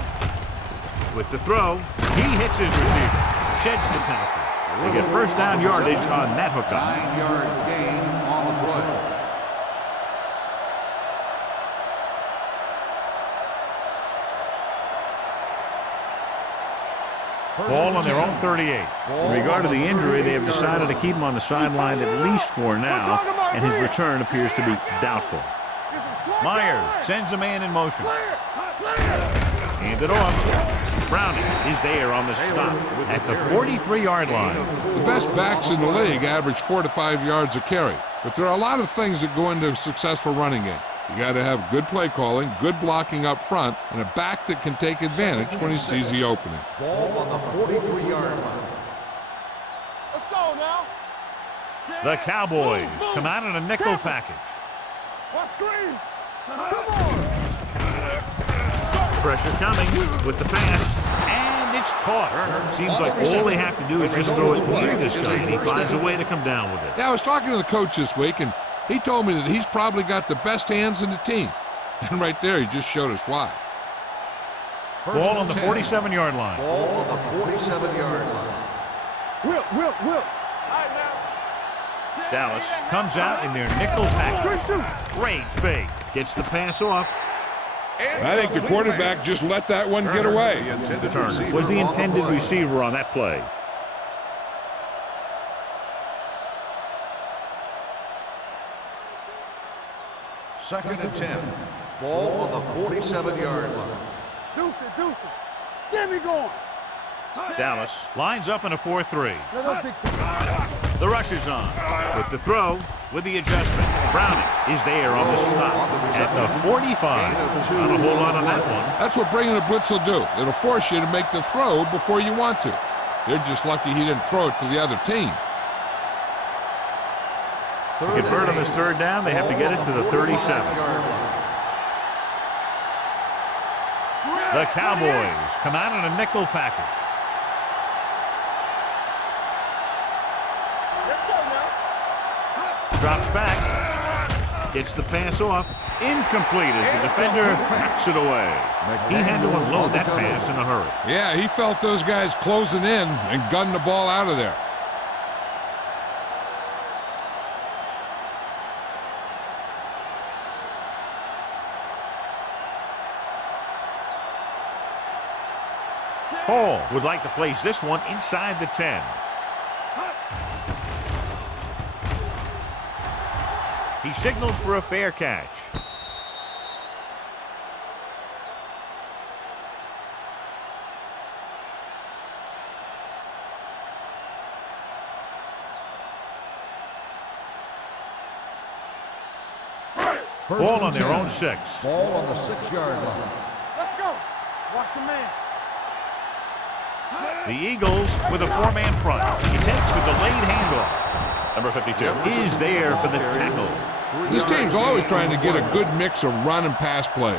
With the throw, he hits his receiver, sheds the tackle. They get first down yardage on that hookup. 9-yard gain on the play. Ball on their own 38. In regard to the injury, they have decided to keep him on the sideline at least for now, and his return appears to be doubtful. Myers sends a man in motion. Hand it off. Browning is there on the stop at the 43-yard line. The best backs in the league average 4 to 5 yards a carry, but there are a lot of things that go into a successful running game. You got to have good play calling, good blocking up front, and a back that can take advantage when he sees the opening. Ball on the 43-yard line. Let's go now. The Cowboys come out in a nickel package. Watch screen. Come on. Pressure coming with the pass, and it's caught. Seems like all they have to do is just throw it near this guy, and he finds a way to come down with it. Yeah, I was talking to the coach this week, and he told me that he's probably got the best hands in the team. And right there, he just showed us why. Ball on the 47-yard line. Ball on the 47-yard line. Whip. All right, now. Dallas comes out in their nickel package. Great fake. Gets the pass off. I think the quarterback just let that one get away. Turner was the intended receiver on that play. Second and 10. Ball on the 47-yard line. Deuce it. Get me going. Dallas lines up in a 4-3. Let us dictate. The rush is on. With the throw, with the adjustment. Browning is there on the stop at the 45. Not a whole lot on that one. That's what bringing a blitz will do. It'll force you to make the throw before you want to. They're just lucky he didn't throw it to the other team. To convert on this third down, they have to get it to the 37. The Cowboys come out in a nickel package. Drops back. Gets the pass off. Incomplete as the defender backs it away. He had to unload that pass in a hurry. Yeah, he felt those guys closing in and gunned the ball out of there. Hall would like to place this one inside the 10. He signals for a fair catch. Ball on their own 6. Ball on the 6-yard line. Let's go. Watch your man. The Eagles with a 4-man front. He takes the delayed handoff. Number 52 is there for the tackle. This team's always trying to get a good mix of run and pass plays.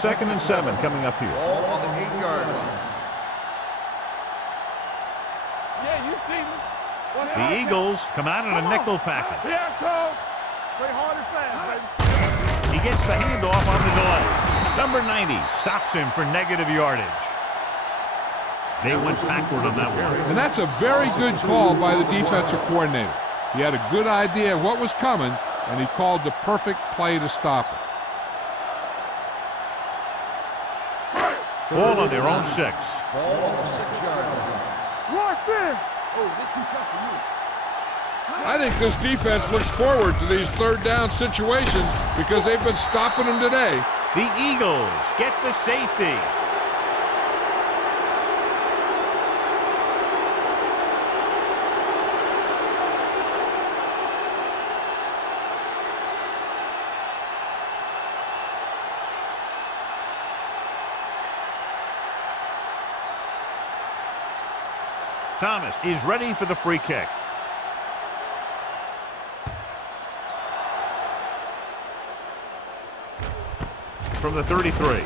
Second and 7 coming up here. Ball on the 8-yard line. Yeah, you see me. The Eagles come out in a nickel package. Yeah, coach. Play hard and fast, baby. He gets the handoff on the delay. Number 90 stops him for negative yardage. They went backward on that one. And that's a very good call by the defensive coordinator. He had a good idea of what was coming, and he called the perfect play to stop it. Ball on their own 6. Ball on the 6-yard line. Rush in. Oh, this is tough for you. I think this defense looks forward to these third down situations because they've been stopping them today. The Eagles get the safety. Thomas is ready for the free kick. From the 33.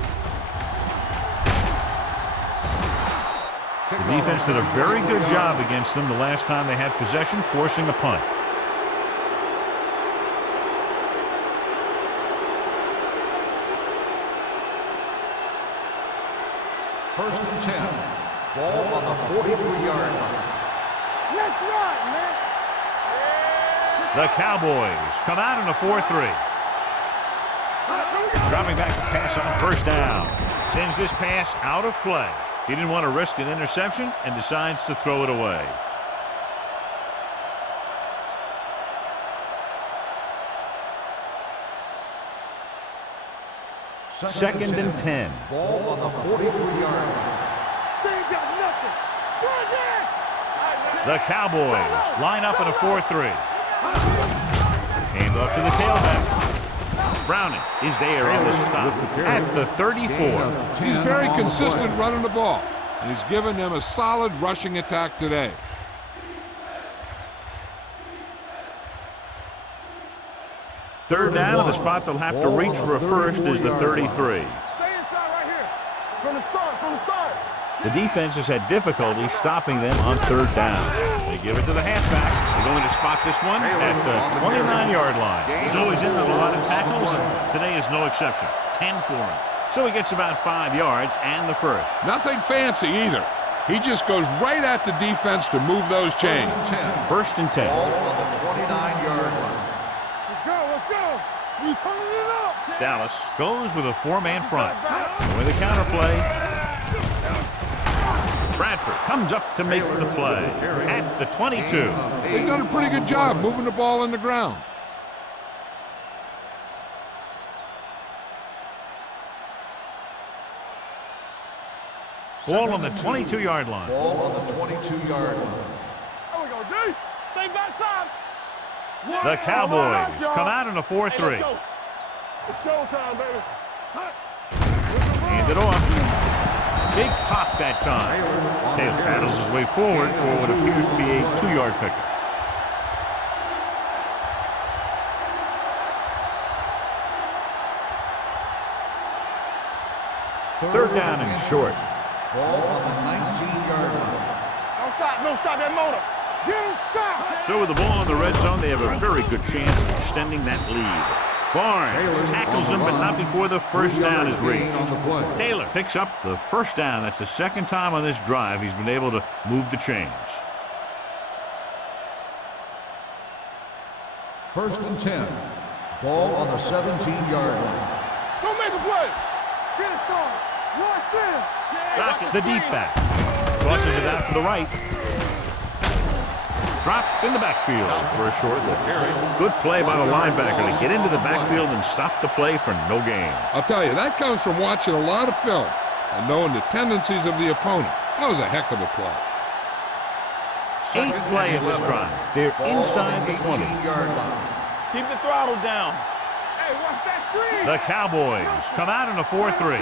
The defense did a very good job against them the last time they had possession, forcing a punt. First and 10. Ball on the 43-yard line. Let's run, man. The Cowboys come out in a 4-3. Dropping back to pass on first down. Sends this pass out of play. He didn't want to risk an interception and decides to throw it away. Second and 10. Ball on the 43-yard line. They ain't got nothing. Run in. The Cowboys line up in a 4-3. Hand off to the tailback. Browning is there on the stop at the 34. He's very consistent running the ball, and he's given them a solid rushing attack today. Third down, and the spot they'll have to reach for a first is the 33. Stay inside right here. From the start. The defense has had difficulty stopping them on third down. They give it to the halfback. They're going to spot this one at the 29-yard line. He's always in on a lot of tackles, and today is no exception. 10 for him. So he gets about 5 yards and the first. Nothing fancy either. He just goes right at the defense to move those chains. First and 10. Ball on the 29-yard line. Let's go. We turning it up. Dallas goes with a 4-man front. With a counterplay. Bradford comes up to make the play at the 22. They've done a pretty good job moving the ball in the ground. Ball on the 22-yard line. Ball on the 22-yard line. There we go, D. Stay backside. The Cowboys come out in a 4-3. It's showtime, baby. Hand it off. Big pop that time. Taylor paddles his way forward for what appears to be a 2-yard pickup. Third down and short. Ball on the 19-yard line. Don't stop that motor. Get him stopped. So with the ball in the red zone, they have a very good chance of extending that lead. Barnes tackles him, but not before the first down is reached. Taylor picks up the first down. That's the second time on this drive he's been able to move the chains. First and 10. Ball on the 17-yard line. Don't make a play. Get it started. Rush in. Rocket, the deep back. Crosses it out to the right. Dropped in the backfield for a short loss. Good play by the linebacker to get into the backfield and stop the play for no gain. I'll tell you, that comes from watching a lot of film and knowing the tendencies of the opponent. That was a heck of a play. eighth play of this drive. They're inside the 20. 18-yard line. Keep the throttle down. Hey, watch that screen. The Cowboys come out in a 4-3.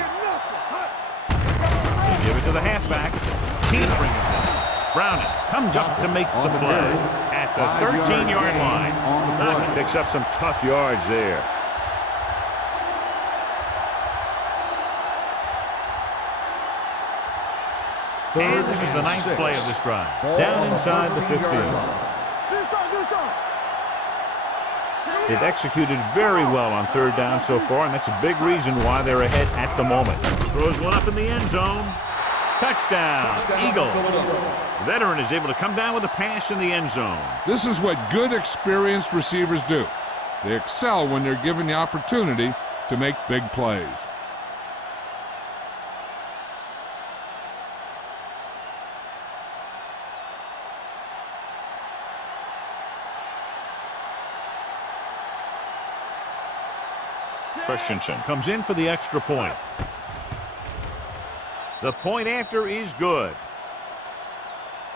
They give it to the halfback. Can't bring it down. Browning comes up to make the play at the 13-yard line. Picks up some tough yards there. And this is the ninth play of this drive. Down inside the 15. They've executed very well on third down so far, and that's a big reason why they're ahead at the moment. Throws one up in the end zone. Touchdown, Eagles. The veteran is able to come down with a pass in the end zone. This is what good, experienced receivers do. They excel when they're given the opportunity to make big plays. Christensen comes in for the extra point. The point after is good.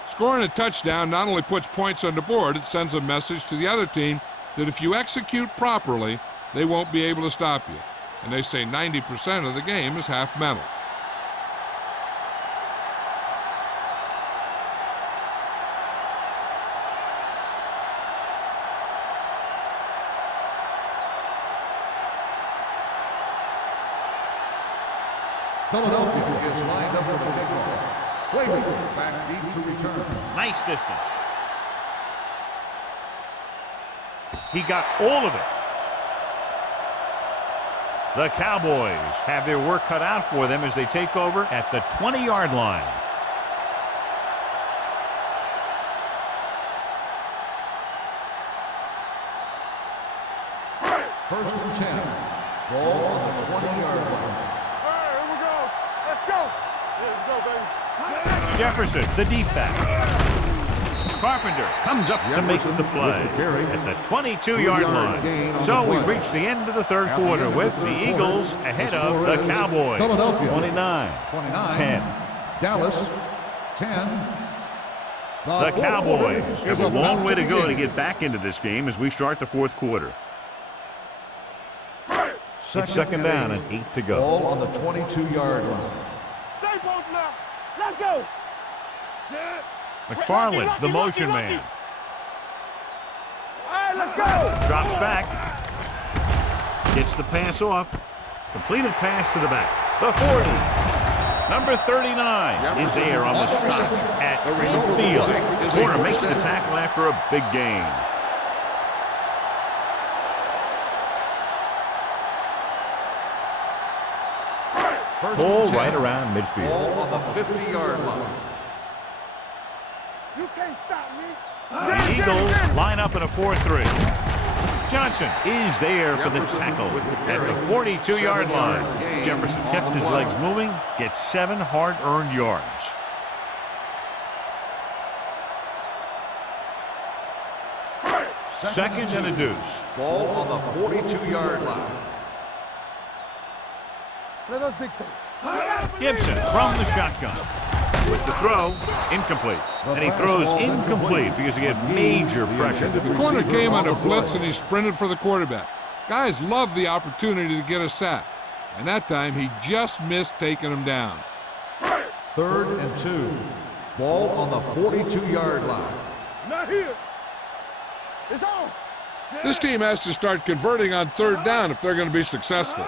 Scoring a touchdown not only puts points on the board, it sends a message to the other team that if you execute properly, they won't be able to stop you. And they say 90% of the game is half mental. Philadelphia is lined up for the kickoff. Playmaker back deep to return. Nice distance. He got all of it. The Cowboys have their work cut out for them as they take over at the 20-yard line. First and 10. Ball on the 20-yard line. Jefferson, the deep back. Carpenter comes up to make the play at the 22-yard line. So we've reached the end of the third quarter with the Eagles ahead of the Cowboys. 29-10. Dallas, 10. The Cowboys have a long way to go to get back into this game as we start the fourth quarter. It's second down and 8 to go. Ball on the 22-yard line. Stay close now. Let's go. McFarland, the motion man. All right, let's go. Drops back. Gets the pass off. Completed pass to the back. The 40. Number 39 is there on the stop at midfield. Corner makes the tackle after a big gain. Ball right around midfield. Ball on the 50-yard line. You can't stop me. The Eagles line up in a 4-3. Johnson is there for the tackle at the 42-yard line. Jefferson kept his legs moving, gets 7 hard-earned yards. Second and a deuce. Ball on the 42-yard line. Let us dictate. Gibson from the shotgun. With the throw, incomplete. And he throws incomplete because he had major pressure. The corner came on a blitz and he sprinted for the quarterback. Guys love the opportunity to get a sack. And that time he just missed taking him down. Third and 2. Ball on the 42-yard line. Not here. It's on. This team has to start converting on third down if they're going to be successful.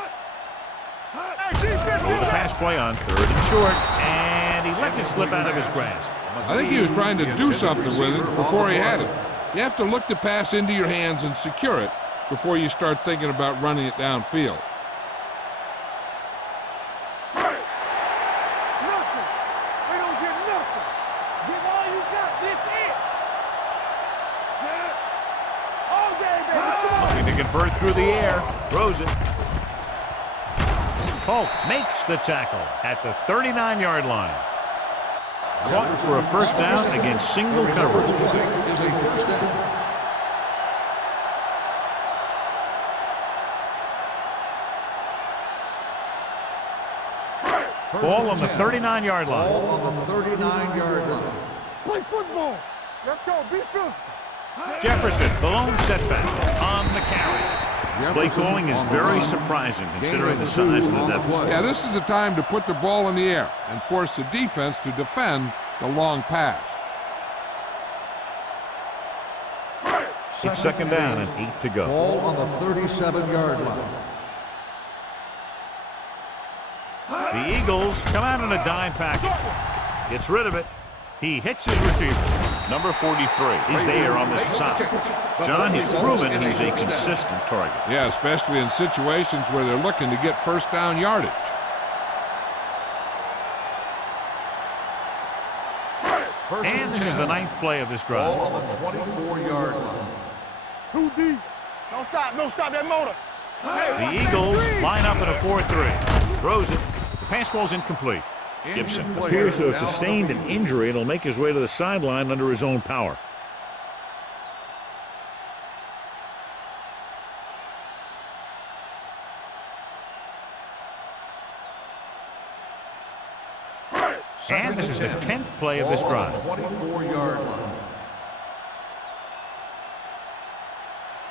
The pass play on third and short, and he lets it slip out of his grasp. I think he was trying to do something with it before he had it. You have to look the pass into your hands and secure it before you start thinking about running it downfield. Nothing. They don't get nothing. Give all you got. This it. Set. All game, baby. Looking to convert through the air. Throws it. Polk makes the tackle at the 39-yard line. Caught for a first down against single coverage. Is a first down. Ball on the 39-yard line. Ball on the 39-yard line. Play football. Let's go. Be physical. Jefferson, the lone setback on the carry. Play calling is very surprising considering the size of the deficit. Yeah, this is the time to put the ball in the air and force the defense to defend the long pass. It's second down and 8 to go. Ball on the 37-yard line. The Eagles come out in a dime package. Gets rid of it. He hits his receiver. Number 43 is there on the stop. John, he's proven he's a consistent target. Yeah, especially in situations where they're looking to get first down yardage. And this is the 9th play of this drive. Ball on the 24-yard line. Too deep. Don't stop. Don't stop that motor. The Eagles line up in a 4-3. Throws it. The pass falls incomplete. Gibson appears to have sustained an injury and will make his way to the sideline under his own power. And this is the 10th play of this drive. 24-yard line.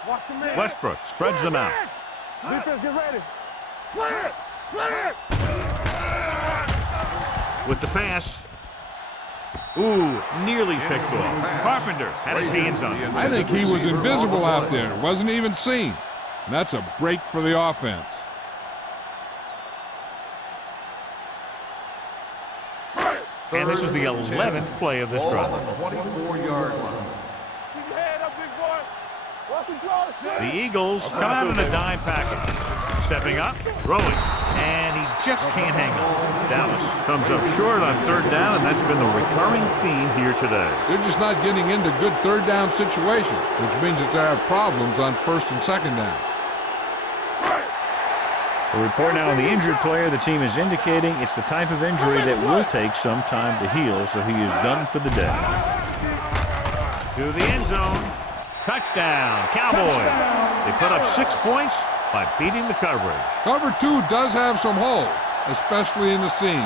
Watch him, man. Westbrook spreads them out. Defense, get ready. Play it. Play it. With the pass. Ooh, nearly picked off. Carpenter had his hands on it. I think he was invisible out there. Wasn't even seen. And that's a break for the offense. And this is the 11th play of this drive. 24-yard line. Keep your head up, big boy. Walk across. The Eagles come out in a dime package. Stepping up, throwing, and he just can't hang on. Dallas comes up short on 3rd down, and that's been the recurring theme here today. They're just not getting into good 3rd down situations, which means that they have problems on 1st and 2nd down. A report now on the injured player. The team is indicating it's the type of injury that will take some time to heal, so he is done for the day. To the end zone. Touchdown, Cowboys. They put up 6 points by beating the coverage. Cover 2 does have some holes, especially in the seam.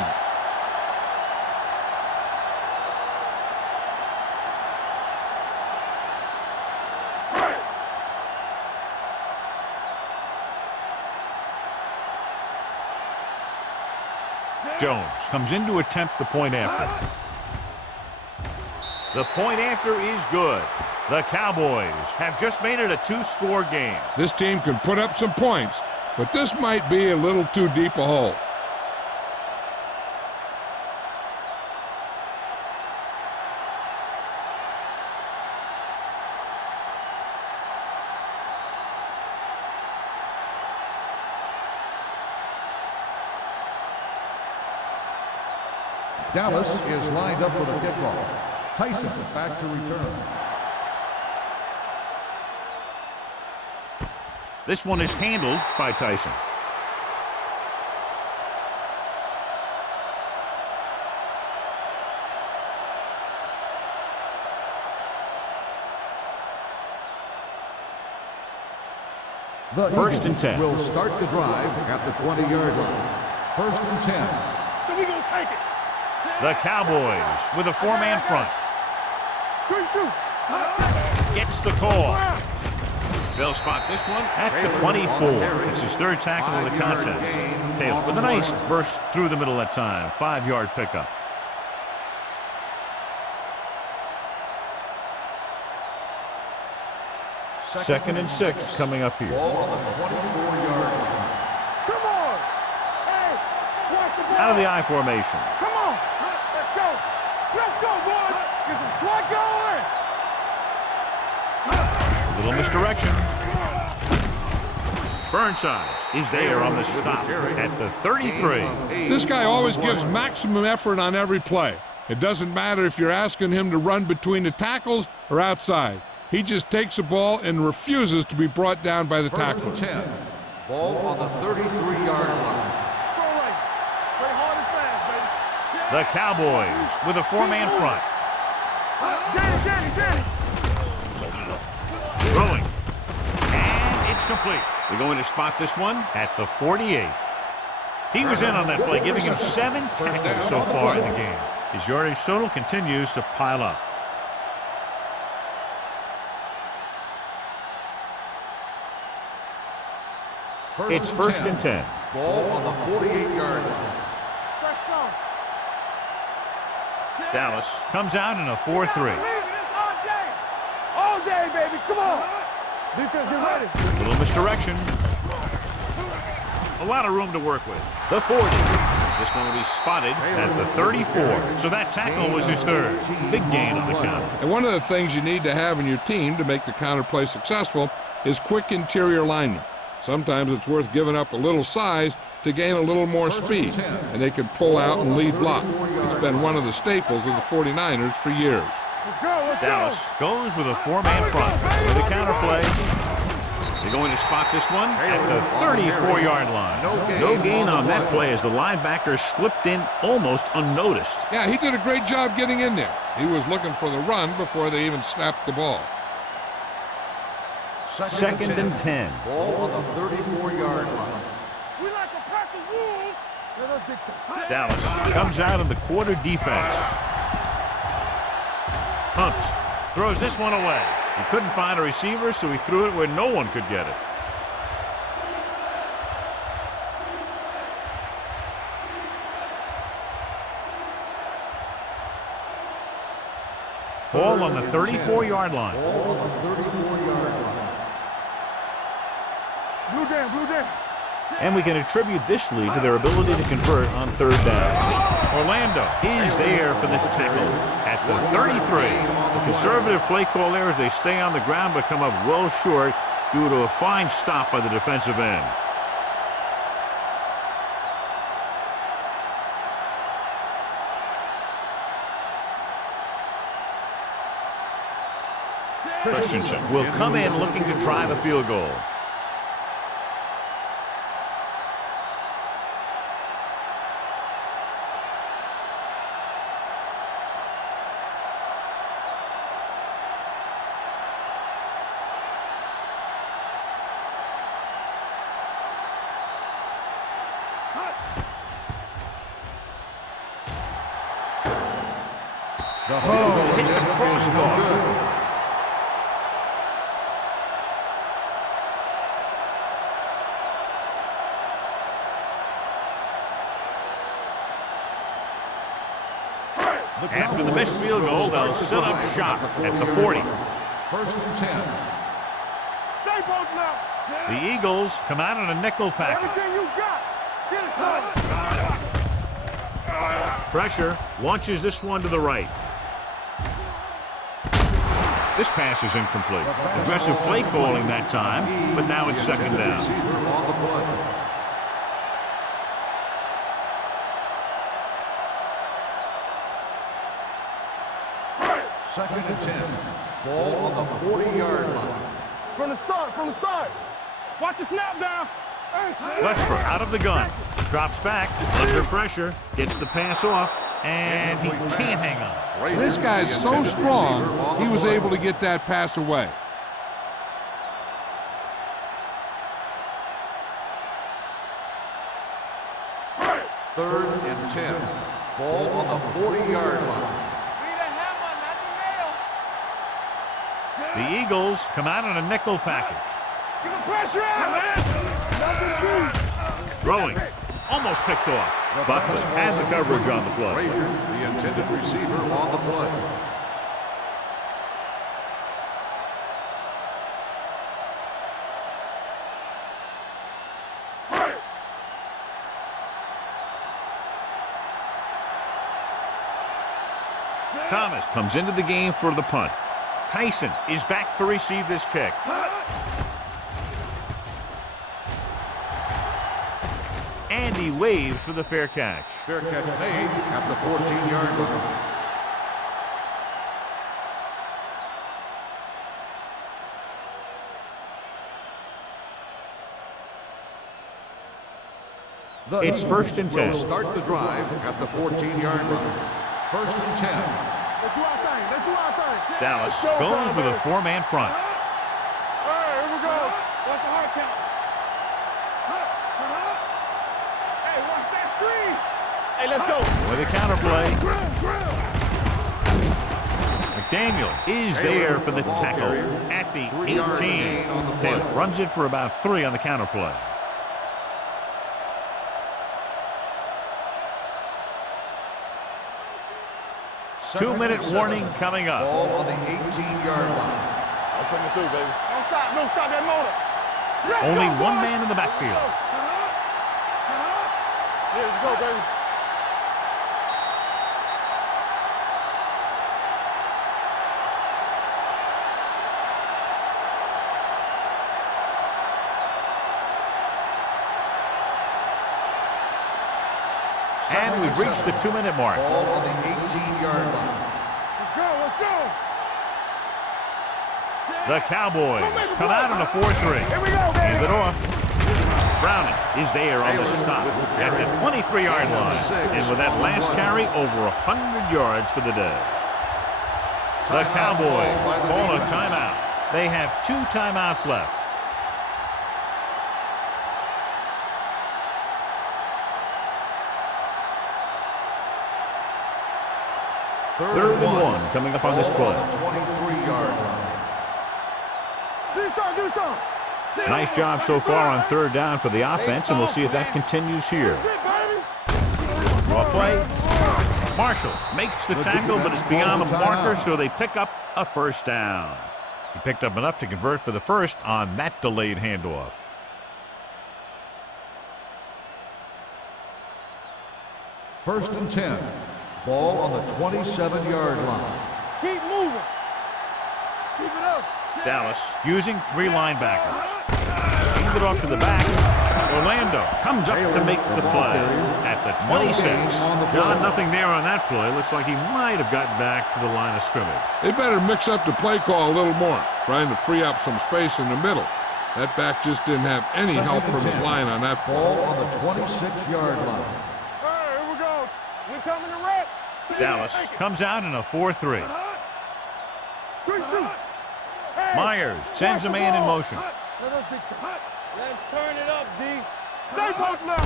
Jones comes in to attempt the point after. The point after is good. The Cowboys have just made it a 2-score game. This team can put up some points, but this might be a little too deep a hole. Dallas is lined up for the kickoff. Tyson back to return. This one is handled by Tyson. The 1st and 10. Will start the drive at the 20-yard line. 1st and 10. So we gonna take it. The Cowboys with a 4-man front. Good shoot. Gets the call. They'll spot this one at the 24. It's his 3rd tackle of the contest. Taylor with a nice burst through the middle that time. 5-yard pickup. Second and 6 coming up here. Ball on the 24-yard line. Come on. Hey, watch the ball. Out of the I formation. Come on. Let's go. Let's go, boys. Get some slug going. A little misdirection. Burnside is there on the stop at the 33. This guy always gives maximum effort on every play. It doesn't matter if you're asking him to run between the tackles or outside. He just takes the ball and refuses to be brought down by the 1st tackler. and 10. Ball on the 33-yard line. Throw right. Play hard and fast, baby. The Cowboys with a 4-man front. Danny. Throwing. And it's complete. They're going to spot this one at the 48. He was in on that play, giving him 7 tackles so far in the game. His yardage total continues to pile up. It's first and 10. Ball on the 48-yard line. Fresh start. Dallas comes out in a 4-3. All day, baby. Come on. Defense, get ready. Little misdirection. A lot of room to work with. The 40. This one will be spotted at the 34. So that tackle was his third. Big gain on the counter. And one of the things you need to have in your team to make the counter play successful is quick interior linemen. Sometimes it's worth giving up a little size to gain a little more speed, and they can pull out and lead block. It's been one of the staples of the 49ers for years. Let's go. Let's Dallas goes with a 4-man front with a counter play. They're going to spot this one at the 34-yard line. No gain on that play as the linebacker slipped in almost unnoticed. Yeah, he did a great job getting in there. He was looking for the run before they even snapped the ball. Second and 10. Ball on the 34-yard line. We like a pack of wolves. Let us big time. Dallas comes out in the quarter defense. Pumps. Throws this one away. He couldn't find a receiver, so he threw it where no one could get it. Ball on the 34-yard line. Ball on the 34-yard line. Blue down, blue down. And we can attribute this lead to their ability to convert on third down. Orlando is there for the tackle at the 33. The conservative play call there as they stay on the ground but come up well short due to a fine stop by the defensive end. Christensen will come in looking to try the field goal. Hit the crossbar. After the missed field goal, they'll set up shop at the 40. First and 10. Stay both now. The Eagles come out in a nickel package. Everything you got. Get it, son. Pressure launches this one to the right. This pass is incomplete. Aggressive play calling that time, but now it's second down. Receiver on the play. Second and 10. Ball on the 40-yard line. From the start, from the start. Watch the snap down. Westbrook out of the gun. Drops back, under pressure, gets the pass off, and he can't hang on. This guy's so strong, he was able to get that pass away. Third and 10. Ball on the 40-yard line. The Eagles come out in a nickel package. Give the pressure out, man. Throwing, almost picked off. Buckner has the coverage on the play. Frazier, the intended receiver on the play. Thomas comes into the game for the punt. Tyson is back to receive this kick. And he waves for the fair catch. Fair catch made at the 14-yard line. It's first and 10. Will start the drive at the 14-yard line. First and 10. Let's do our thing. Let's do our thing. Dallas Let's go, goes with a baby. four-man front. All right, here we go. Watch the hard count. Hey, watch that screen. Hey, let's go. With a counterplay. McDaniel is there for the tackle at the 18. Taylor runs it for about 3 on the counterplay. 2-minute warning coming up. Ball on the 18-yard line. I'm coming through, baby. Don't stop that motor. Only one man in the backfield. Here we go, baby. And we've reached the 2-minute mark. Ball on the 18-yard line. Let's go. The Cowboys come out on a 4-3. Here we go, baby. Hand it off. Browning is there on the stop at the 23-yard line. And with that last carry, over 100 yards for the day. The Cowboys call a timeout. They have 2 timeouts left. Third and one coming up on this play. 23-yard line. Do something. Nice job so far on third down for the offense, and we'll see if that continues here. Draw play. Marshall makes the tackle, but it's beyond the marker, so they pick up a first down. He picked up enough to convert for the first on that delayed handoff. First and 10. Ball on the 27-yard line. Keep moving. Keep it up. Dallas using 3 linebackers. Hand it off to the back. Orlando comes up to make the play at the 26. John, nothing there on that play. Looks like he might have gotten back to the line of scrimmage. They better mix up the play call a little more, trying to free up some space in the middle. That back just didn't have any help from his line on that ball. Ball on the 26-yard line. All right, here we go. We're coming to wreck. Dallas comes out in a 4-3. Good shoot. Hey, Myers sends a man in motion. let's turn it up, D. Stay both left.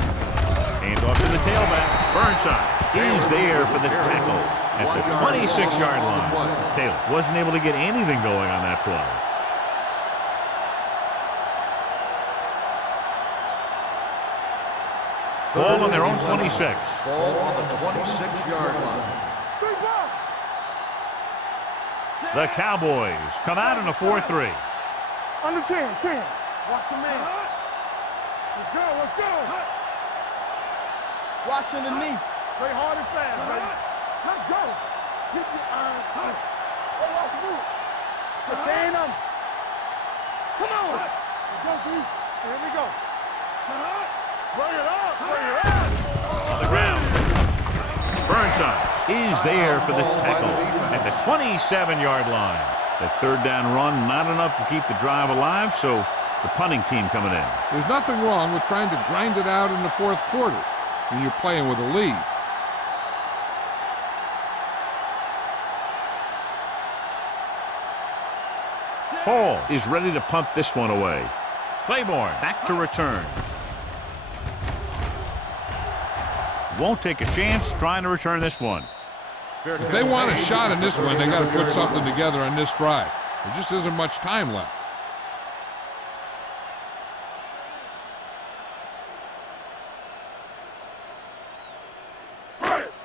Hand off to the tailback. Burnside is there for the tackle at the 26-yard line. Taylor wasn't able to get anything going on that play. Ball on their own 26. Ball on the 26-yard line. The Cowboys come out in a 4-3. Under 10. Watch your man. Let's go. Watching the knee. Play hard and fast, baby. Let's go. Keep your eyes up. Oh, watch the move. Chain them. Come on. Let's go, D. Here we go. Bring it up. On the ground. Burnside is there for the tackle at the 27-yard line. That third down run, not enough to keep the drive alive, so the punting team coming in. There's nothing wrong with trying to grind it out in the fourth quarter when you're playing with a lead. Hall is ready to punt this one away. Claiborne back to return. Won't take a chance trying to return this one. If they want a shot in this one, they got to put something together on this drive. There just isn't much time left.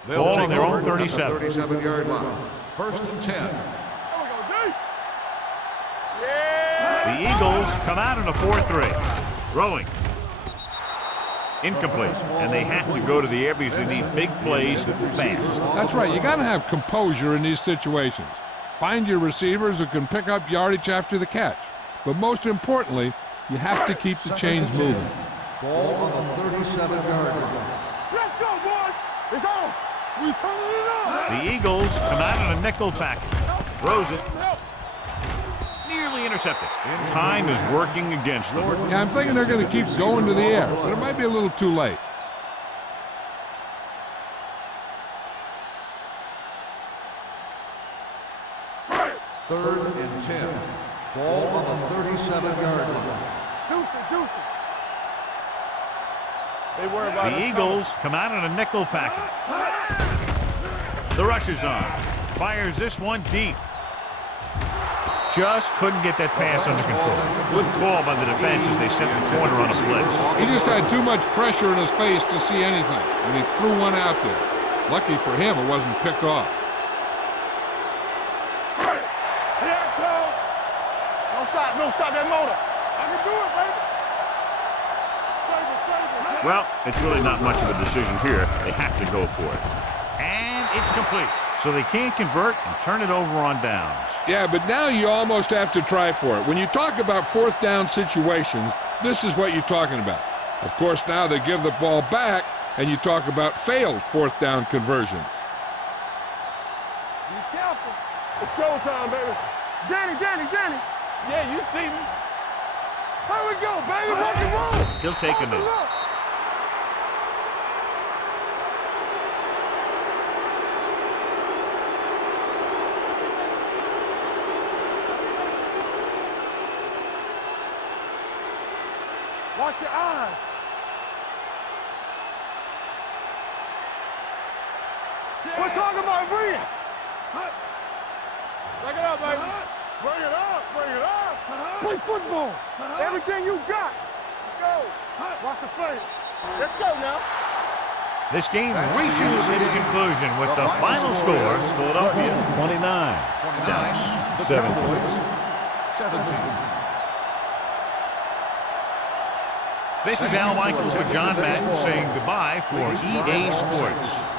Ball on their own 37. 37-yard line. First and 10. The Eagles come out in a 4-3. Throwing. Incomplete. And they have to go to the air because they need big plays fast. That's right. You got to have composure in these situations. Find your receivers who can pick up yardage after the catch. But most importantly, you have to keep the chains moving. Ball on the 37-yard line. Let's go, boys. It's on. We turning it on. The Eagles come out in a nickel package. Throws it. Nearly intercepted. Time is working against them. Yeah, I'm thinking they're going to keep going to the air, but it might be a little too late. Third and 10. Ball on the 37-yard line. Deuce it. They worry about The Eagles come out in a nickel package. The rush is on. Fires this one deep. Just couldn't get that pass under control. Good call by the defense as they set the corner on a blitz. He just had too much pressure in his face to see anything, and he threw one out there. Lucky for him, it wasn't picked off. got that motor. I can do it, baby. Save it. Well, it's really not much of a decision here. They have to go for it. And it's complete. So they can't convert and turn it over on downs. Yeah, but now you almost have to try for it. When you talk about fourth down situations, this is what you're talking about. Of course, now they give the ball back, and you talk about failed fourth down conversions. Be careful. It's showtime, baby. Danny. Yeah, you see me. Here we go, baby. Rock and roll. He'll take a knee. Watch your eyes. We're talking about bringing. Bring it up, baby. Bring it up. Play football. Everything you got. Let's go. Watch the face. Let's go now. This game reaches its conclusion with the final score, Philadelphia 29, Dallas 17. This is Al Michaels with John Madden saying goodbye for EA Sports.